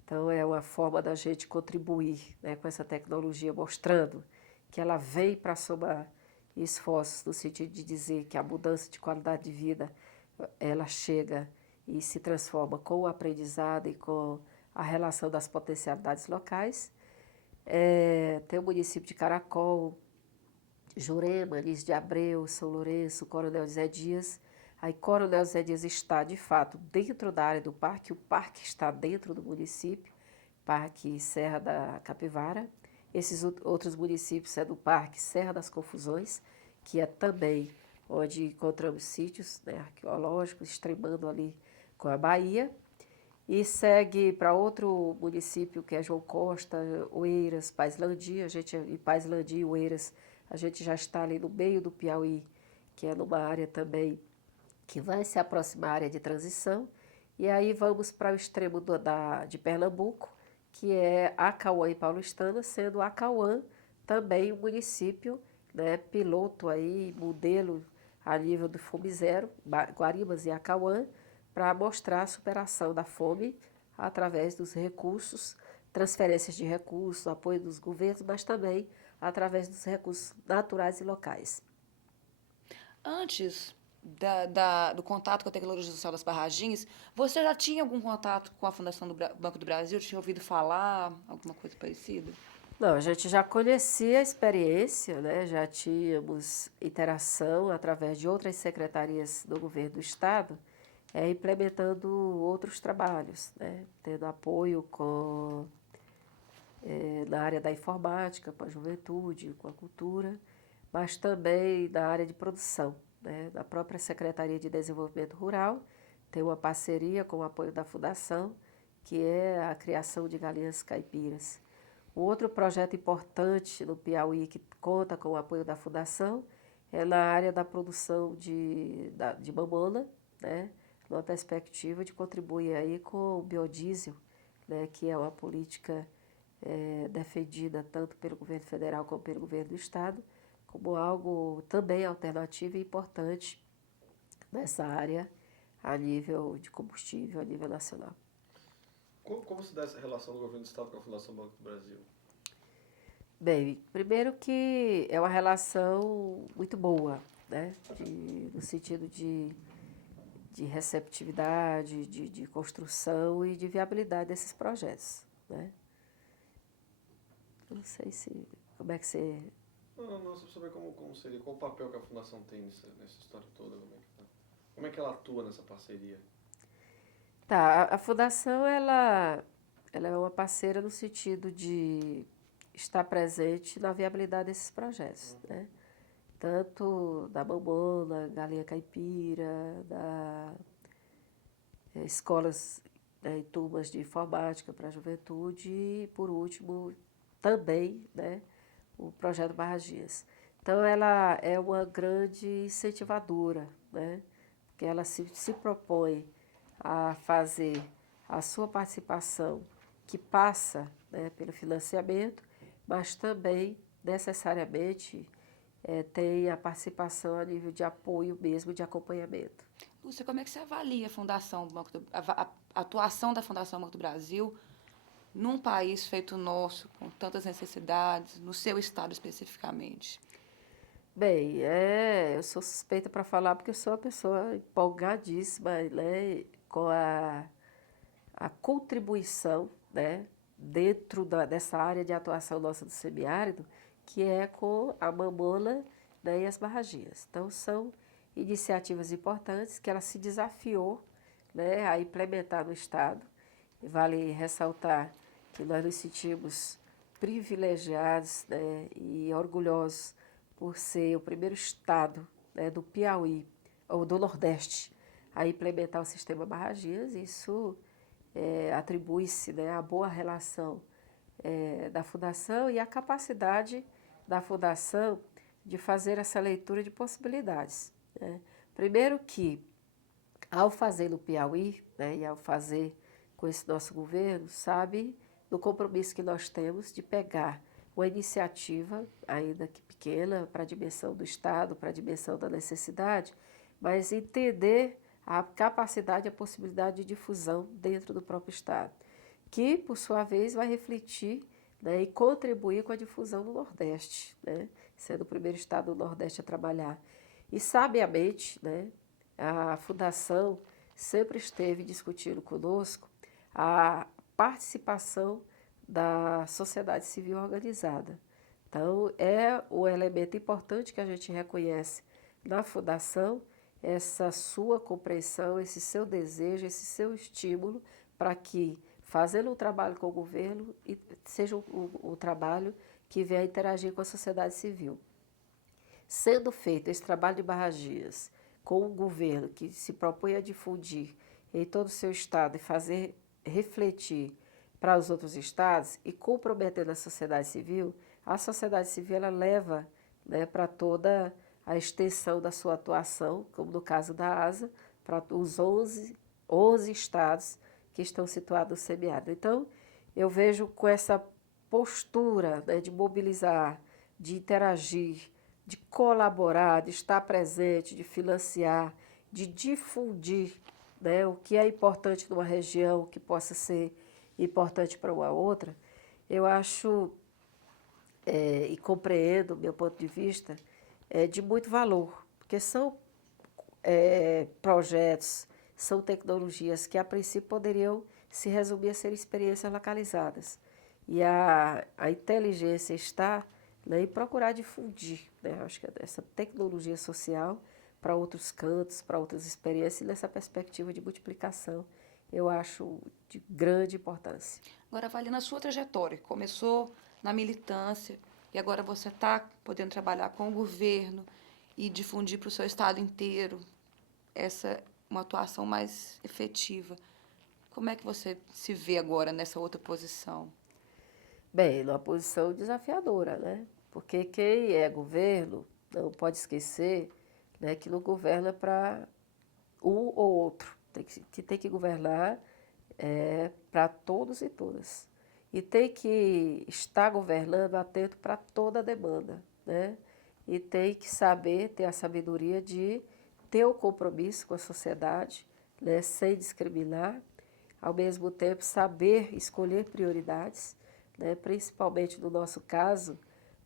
Então, é uma forma da gente contribuir, né, com essa tecnologia, mostrando que ela vem para somar esforços, no sentido de dizer que a mudança de qualidade de vida, ela chega e se transforma com o aprendizado e com a relação das potencialidades locais. Tem o município de Caracol, Jurema, Anis de Abreu, São Lourenço, Coronel Zé Dias. Aí Coronel Zé Dias está, de fato, dentro da área do parque, o parque está dentro do município, Parque Serra da Capivara. Esses outros municípios é do Parque Serra das Confusões, que é também onde encontramos sítios, né, arqueológicos, extremando ali com a Bahia. E segue para outro município, que é João Costa, Oeiras, Paislândia. Em Paislândia e Oeiras, a gente já está ali no meio do Piauí, que é numa área também que vai se aproximar à área de transição. E aí vamos para o extremo de Pernambuco, que é Acauã e Paulistana, sendo Acauã também um município, né, piloto aí, modelo a nível do Fome Zero, Guaribas e Acauã, para mostrar a superação da fome através dos recursos, transferências de recursos, apoio dos governos, mas também através dos recursos naturais e locais. Antes do contato com a tecnologia social das barragens, você já tinha algum contato com a Fundação do Banco do Brasil? Tinha ouvido falar, alguma coisa parecida? Não, a gente já conhecia a experiência, né? Já tínhamos interação através de outras secretarias do governo do estado, implementando outros trabalhos, né? Tendo apoio na área da informática, com a juventude, com a cultura, mas também na área de produção, né? Na própria Secretaria de Desenvolvimento Rural, tem uma parceria com o apoio da Fundação, que é a criação de galinhas caipiras. Um outro projeto importante no Piauí que conta com o apoio da Fundação é na área da produção de mamona, né? Numa perspectiva de contribuir aí com o biodiesel, né? Que é uma política defendida tanto pelo governo federal como pelo governo do estado, como algo também alternativo e importante nessa área a nível de combustível, a nível nacional. Como se dá essa relação do governo do estado com a Fundação Banco do Brasil? Bem, primeiro que é uma relação muito boa, né? No sentido de receptividade, de construção e de viabilidade desses projetos, né? Eu não sei como é que você... Não, só saber como seria, qual o papel que a Fundação tem nessa história toda, como é que ela atua nessa parceria? Tá, a Fundação, ela é uma parceira no sentido de estar presente na viabilidade desses projetos, né? Tanto da mamona, galinha caipira, escolas, né, e turmas de informática para a juventude e, por último, também, né, o projeto Barragias. Então, ela é uma grande incentivadora, né, porque ela se propõe a fazer a sua participação, que passa, né, pelo financiamento, mas também, necessariamente, tem a participação a nível de apoio mesmo, de acompanhamento. Lúcia, como é que você avalia a Fundação a atuação da Fundação Banco do Brasil num país feito nosso, com tantas necessidades, no seu estado especificamente? Bem, eu sou suspeita para falar porque eu sou uma pessoa empolgadíssima, né, com a contribuição, né, dentro dessa área de atuação nossa do semiárido, que é com a mamona, né, e as barraginhas. Então, são iniciativas importantes que ela se desafiou, né, a implementar no Estado. E vale ressaltar que nós nos sentimos privilegiados, né, e orgulhosos por ser o primeiro Estado, né, do Piauí, ou do Nordeste, a implementar o sistema barraginhas. Isso atribui-se, né, à boa relação da Fundação e à capacidade da Fundação de fazer essa leitura de possibilidades, né? Primeiro que, ao fazer no Piauí, né, e ao fazer com esse nosso governo, sabe do compromisso que nós temos de pegar uma iniciativa, ainda que pequena, para a dimensão do Estado, para a dimensão da necessidade, mas entender a capacidade e a possibilidade de difusão dentro do próprio Estado, que, por sua vez, vai refletir, né, e contribuir com a difusão no Nordeste, né, sendo o primeiro Estado do Nordeste a trabalhar. E, sabiamente, né, a Fundação sempre esteve discutindo conosco a participação da sociedade civil organizada. Então, é o elemento importante que a gente reconhece na Fundação, essa sua compreensão, esse seu desejo, esse seu estímulo para que, fazendo um trabalho com o governo, seja um trabalho que venha interagir com a sociedade civil. Sendo feito esse trabalho de barragias com o governo que se propõe a difundir em todo o seu estado e fazer refletir para os outros estados e comprometendo a sociedade civil ela leva, né, para toda a extensão da sua atuação, como no caso da ASA, para os 11 estados que estão situados no semiárido. Então, eu vejo com essa postura, né, de mobilizar, de interagir, de colaborar, de estar presente, de financiar, de difundir, né, o que é importante numa região que possa ser importante para uma outra, eu acho e compreendo, do meu ponto de vista, de muito valor, porque são projetos, são tecnologias que a princípio poderiam se resumir a ser experiências localizadas. E a inteligência está, né, em procurar difundir, né, acho que essa tecnologia social para outros cantos, para outras experiências, e nessa perspectiva de multiplicação, eu acho de grande importância. Agora, avaliando a sua trajetória, começou na militância e agora você está podendo trabalhar com o governo e difundir para o seu estado inteiro essa uma atuação mais efetiva. Como é que você se vê agora nessa outra posição? Bem, numa posição desafiadora, né? Porque quem é governo não pode esquecer, né, que não governa para um ou outro, tem que governar para todos e todas. E tem que estar governando atento para toda a demanda, né? E tem que saber, ter a sabedoria de ter o compromisso com a sociedade, né, sem discriminar, ao mesmo tempo saber escolher prioridades, né, principalmente no nosso caso,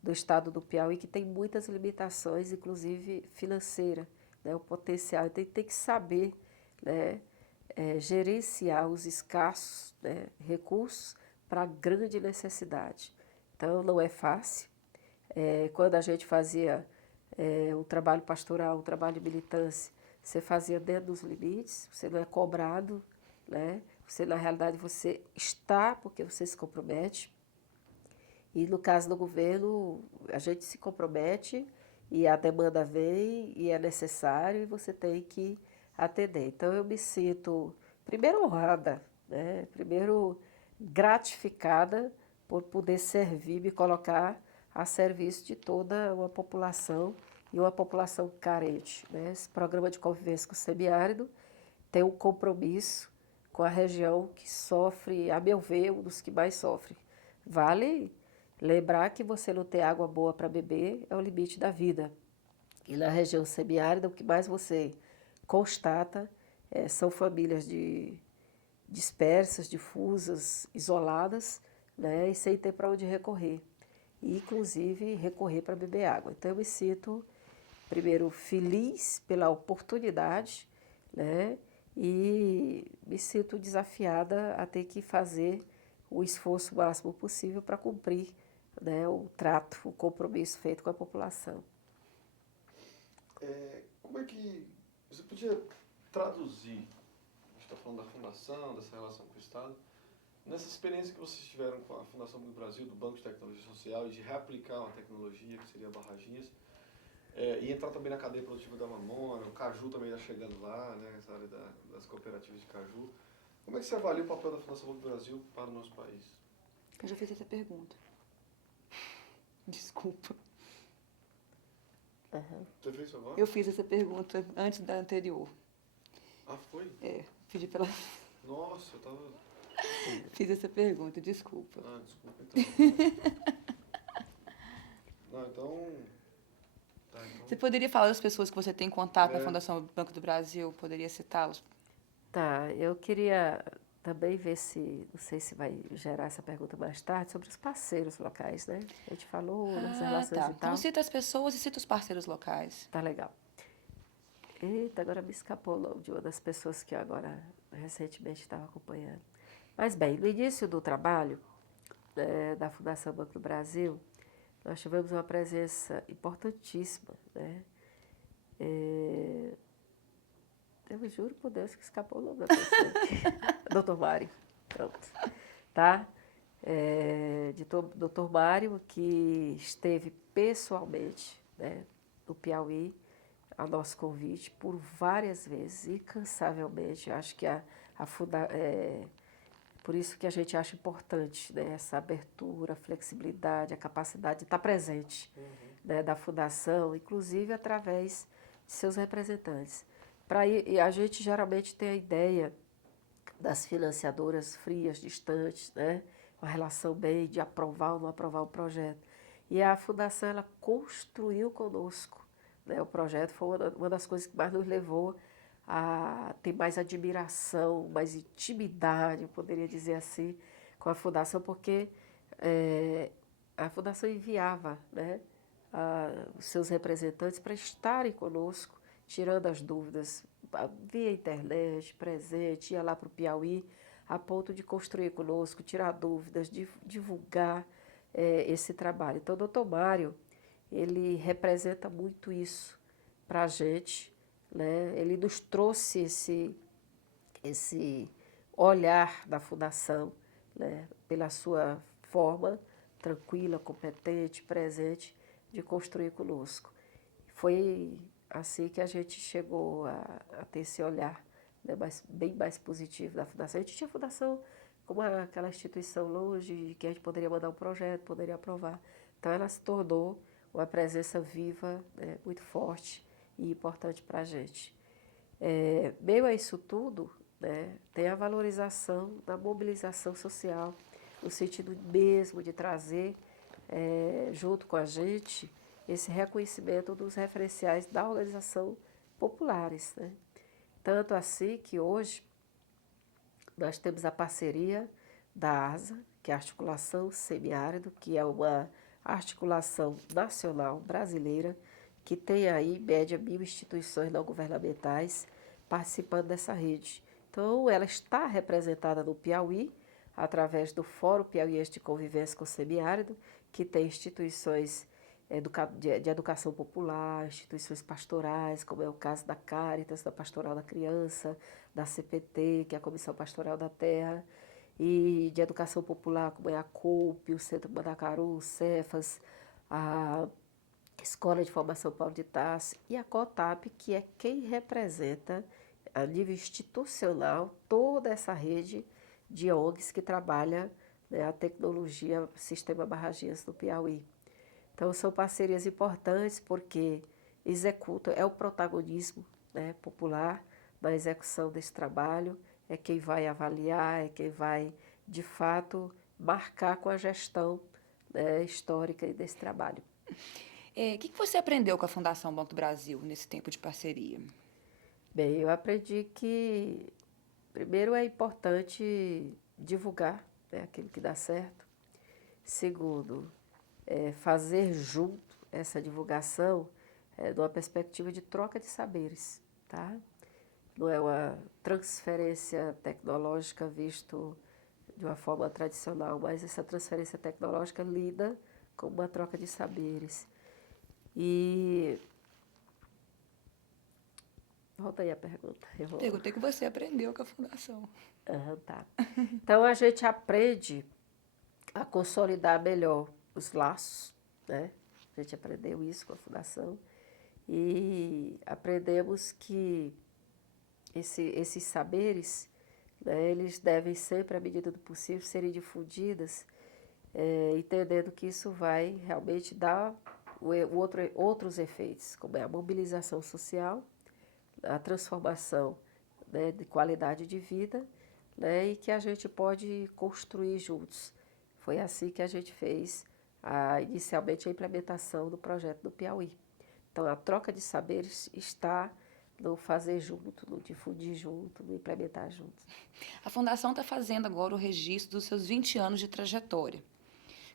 do estado do Piauí, que tem muitas limitações, inclusive financeira, né, o potencial. Então, tem que saber, né, gerenciar os escassos, né, recursos para a grande necessidade. Então, não é fácil. Quando a gente fazia um trabalho pastoral, um trabalho de militância, você fazia dentro dos limites, você não é cobrado, né? Você, na realidade, você está porque você se compromete. E no caso do governo, a gente se compromete e a demanda vem e é necessário e você tem que atender. Então, eu me sinto, primeiro, honrada, né? Primeiro, gratificada por poder servir, me colocar a serviço de toda uma população e uma população carente, né? Esse programa de convivência com o semiárido tem um compromisso com a região que sofre, a meu ver, um dos que mais sofre. Vale lembrar que você não ter água boa para beber é o limite da vida. E na região semiárida, o que mais você constata são famílias dispersas, difusas, isoladas, né, e sem ter para onde recorrer. E, inclusive, recorrer para beber água. Então, eu me sinto, primeiro, feliz pela oportunidade, né, e me sinto desafiada a ter que fazer o esforço máximo possível para cumprir, né, o trato, o compromisso feito com a população. Como é que você podia traduzir, a gente está falando da fundação, dessa relação com o Estado, nessa experiência que vocês tiveram com a Fundação Banco do Brasil, do Banco de Tecnologia Social, e de reaplicar uma tecnologia que seria Barraginhas, e entrar também na cadeia produtiva da mamona, o caju também está chegando lá, né, essa área das cooperativas de caju. Como é que você avalia o papel da Fundação Banco do Brasil para o nosso país? Eu já fiz essa pergunta. Desculpa. Uhum. Você fez isso agora? Eu fiz essa pergunta antes da anterior. Ah, foi? Pedi pela... Nossa, eu tava... Fiz essa pergunta, desculpa. Ah, desculpa então. Não, então... Tá, então... Você poderia falar das pessoas que você tem contato na Fundação Banco do Brasil? Poderia citá-los? Tá, eu queria também ver se, não sei se vai gerar essa pergunta mais tarde, sobre os parceiros locais, né? A gente falou nas relações Tá. e tal. Então cita as pessoas e cita os parceiros locais. Tá legal. Eita, agora me escapou o nome de uma das pessoas que eu agora recentemente estava acompanhando. Mas bem, no início do trabalho da Fundação Banco do Brasil, nós tivemos uma presença importantíssima, né? Eu juro por Deus que escapou o nome da pessoa. Dr. Mário, pronto. Tá? Dr. Mário, que esteve pessoalmente, né, no Piauí, a nosso convite, por várias vezes, incansavelmente. Eu acho que por isso que a gente acha importante, né, essa abertura, a flexibilidade, a capacidade de estar presente, né, da Fundação, inclusive através de seus representantes. E a gente geralmente tem a ideia das financiadoras frias, distantes, né, uma relação bem de aprovar ou não aprovar o projeto. E a Fundação, ela construiu conosco, né, o projeto. Foi uma das coisas que mais nos levou a ter mais admiração, mais intimidade, eu poderia dizer assim, com a Fundação, porque a Fundação enviava, né, os seus representantes para estarem conosco, tirando as dúvidas via internet, presente, ia lá para o Piauí, a ponto de construir conosco, tirar dúvidas, divulgar esse trabalho. Então, o doutor Mário, ele representa muito isso para a gente, né? Ele nos trouxe esse olhar da Fundação, né? Pela sua forma tranquila, competente, presente, de construir conosco. Foi assim que a gente chegou a ter esse olhar, né, bem mais positivo da Fundação. A gente tinha a Fundação como aquela instituição longe, que a gente poderia mandar um projeto, poderia aprovar. Então, ela se tornou uma presença viva, né, muito forte e importante para a gente. Meio a isso tudo, né, tem a valorização da mobilização social, no sentido mesmo de trazer junto com a gente esse reconhecimento dos referenciais da organização populares, né? Tanto assim que hoje nós temos a parceria da ASA, que é a Articulação Semiárido, que é uma articulação nacional brasileira, que tem aí, em média, 1.000 instituições não governamentais participando dessa rede. Então, ela está representada no Piauí, através do Fórum Piauiense de Convivência com o Semiárido, que tem instituições de educação popular, instituições pastorais, como é o caso da Caritas, da Pastoral da Criança, da CPT, que é a Comissão Pastoral da Terra, e de educação popular, como é a COUP, o Centro Mandacaru, o Cefas, a Escola de Formação Paulo de Tarso, e a COTAP, que é quem representa, a nível institucional, toda essa rede de ONGs que trabalha, né, a tecnologia Sistema Barraginhas do Piauí. Então, são parcerias importantes porque executam, é o protagonismo, né, popular na execução desse trabalho, é quem vai avaliar, é quem vai, de fato, marcar com a gestão, né, histórica desse trabalho. O que você aprendeu com a Fundação Banco do Brasil nesse tempo de parceria? Bem, eu aprendi que, primeiro, é importante divulgar, né, aquilo que dá certo. Segundo, fazer junto essa divulgação numa perspectiva de troca de saberes, tá? Não é uma transferência tecnológica visto de uma forma tradicional, mas essa transferência tecnológica lida com uma troca de saberes. E volta aí a pergunta. Perguntei o que você aprendeu com a Fundação. Tá. Então, a gente aprende a consolidar melhor os laços, né? A gente aprendeu isso com a Fundação e aprendemos que esses saberes, né, eles devem sempre, à medida do possível, serem difundidos, entendendo que isso vai realmente dar outros efeitos, como é a mobilização social, a transformação, né, de qualidade de vida, né, e que a gente pode construir juntos. Foi assim que a gente fez inicialmente a implementação do projeto do Piauí. Então, a troca de saberes está no fazer junto, no difundir junto, no implementar junto. A Fundação está fazendo agora o registro dos seus 20 anos de trajetória.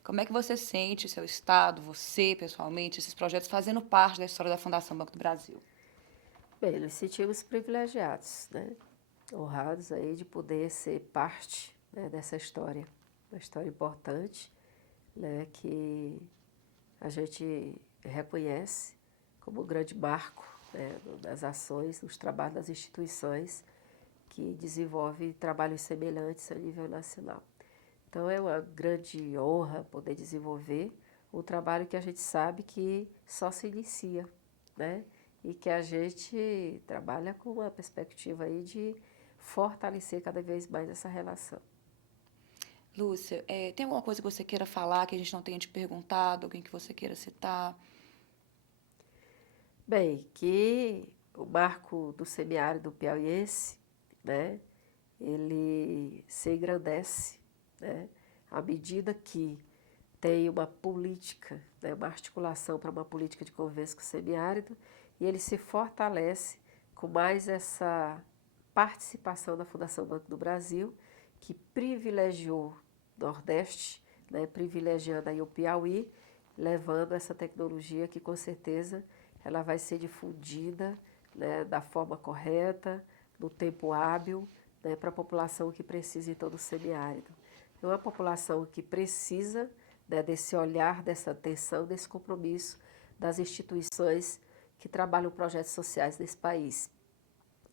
Como é que você sente, seu estado, você pessoalmente, esses projetos fazendo parte da história da Fundação Banco do Brasil? Bem, nos sentimos privilegiados, né? Honrados aí de poder ser parte, né, dessa história. Uma história importante, né, que a gente reconhece como um grande marco, né, das ações, dos trabalhos das instituições que desenvolvem trabalhos semelhantes a nível nacional. Então, é uma grande honra poder desenvolver um trabalho que a gente sabe que só se inicia, né? E que a gente trabalha com uma perspectiva aí de fortalecer cada vez mais essa relação. Lúcia, tem alguma coisa que você queira falar que a gente não tenha te perguntado, alguém que você queira citar? Bem, que o marco do semiárido piauiense, né, ele se engrandece, né, à medida que tem uma política, né, uma articulação para uma política de convivência com o semiárido, e ele se fortalece com mais essa participação da Fundação Banco do Brasil, que privilegiou o Nordeste, né, privilegiando aí o Piauí, levando essa tecnologia que, com certeza, ela vai ser difundida, né, da forma correta, no tempo hábil, né, para a população que precisa, então, do semiárido. É uma população que precisa, né, desse olhar, dessa atenção, desse compromisso das instituições que trabalham projetos sociais nesse país.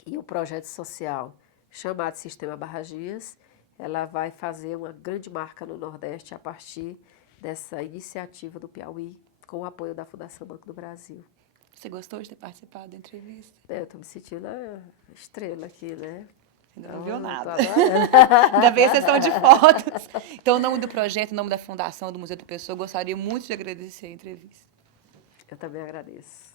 E o projeto social chamado Sistema Barraginhas, ela vai fazer uma grande marca no Nordeste a partir dessa iniciativa do Piauí, com o apoio da Fundação Banco do Brasil. Você gostou de ter participado da entrevista? Eu estou me sentindo a estrela aqui, né? Ainda não viu Eu nada. tô adorando. Ainda veio a sessão de fotos. Então, em nome do projeto, em nome da Fundação do Museu da Pessoa, eu gostaria muito de agradecer a entrevista. Eu também agradeço.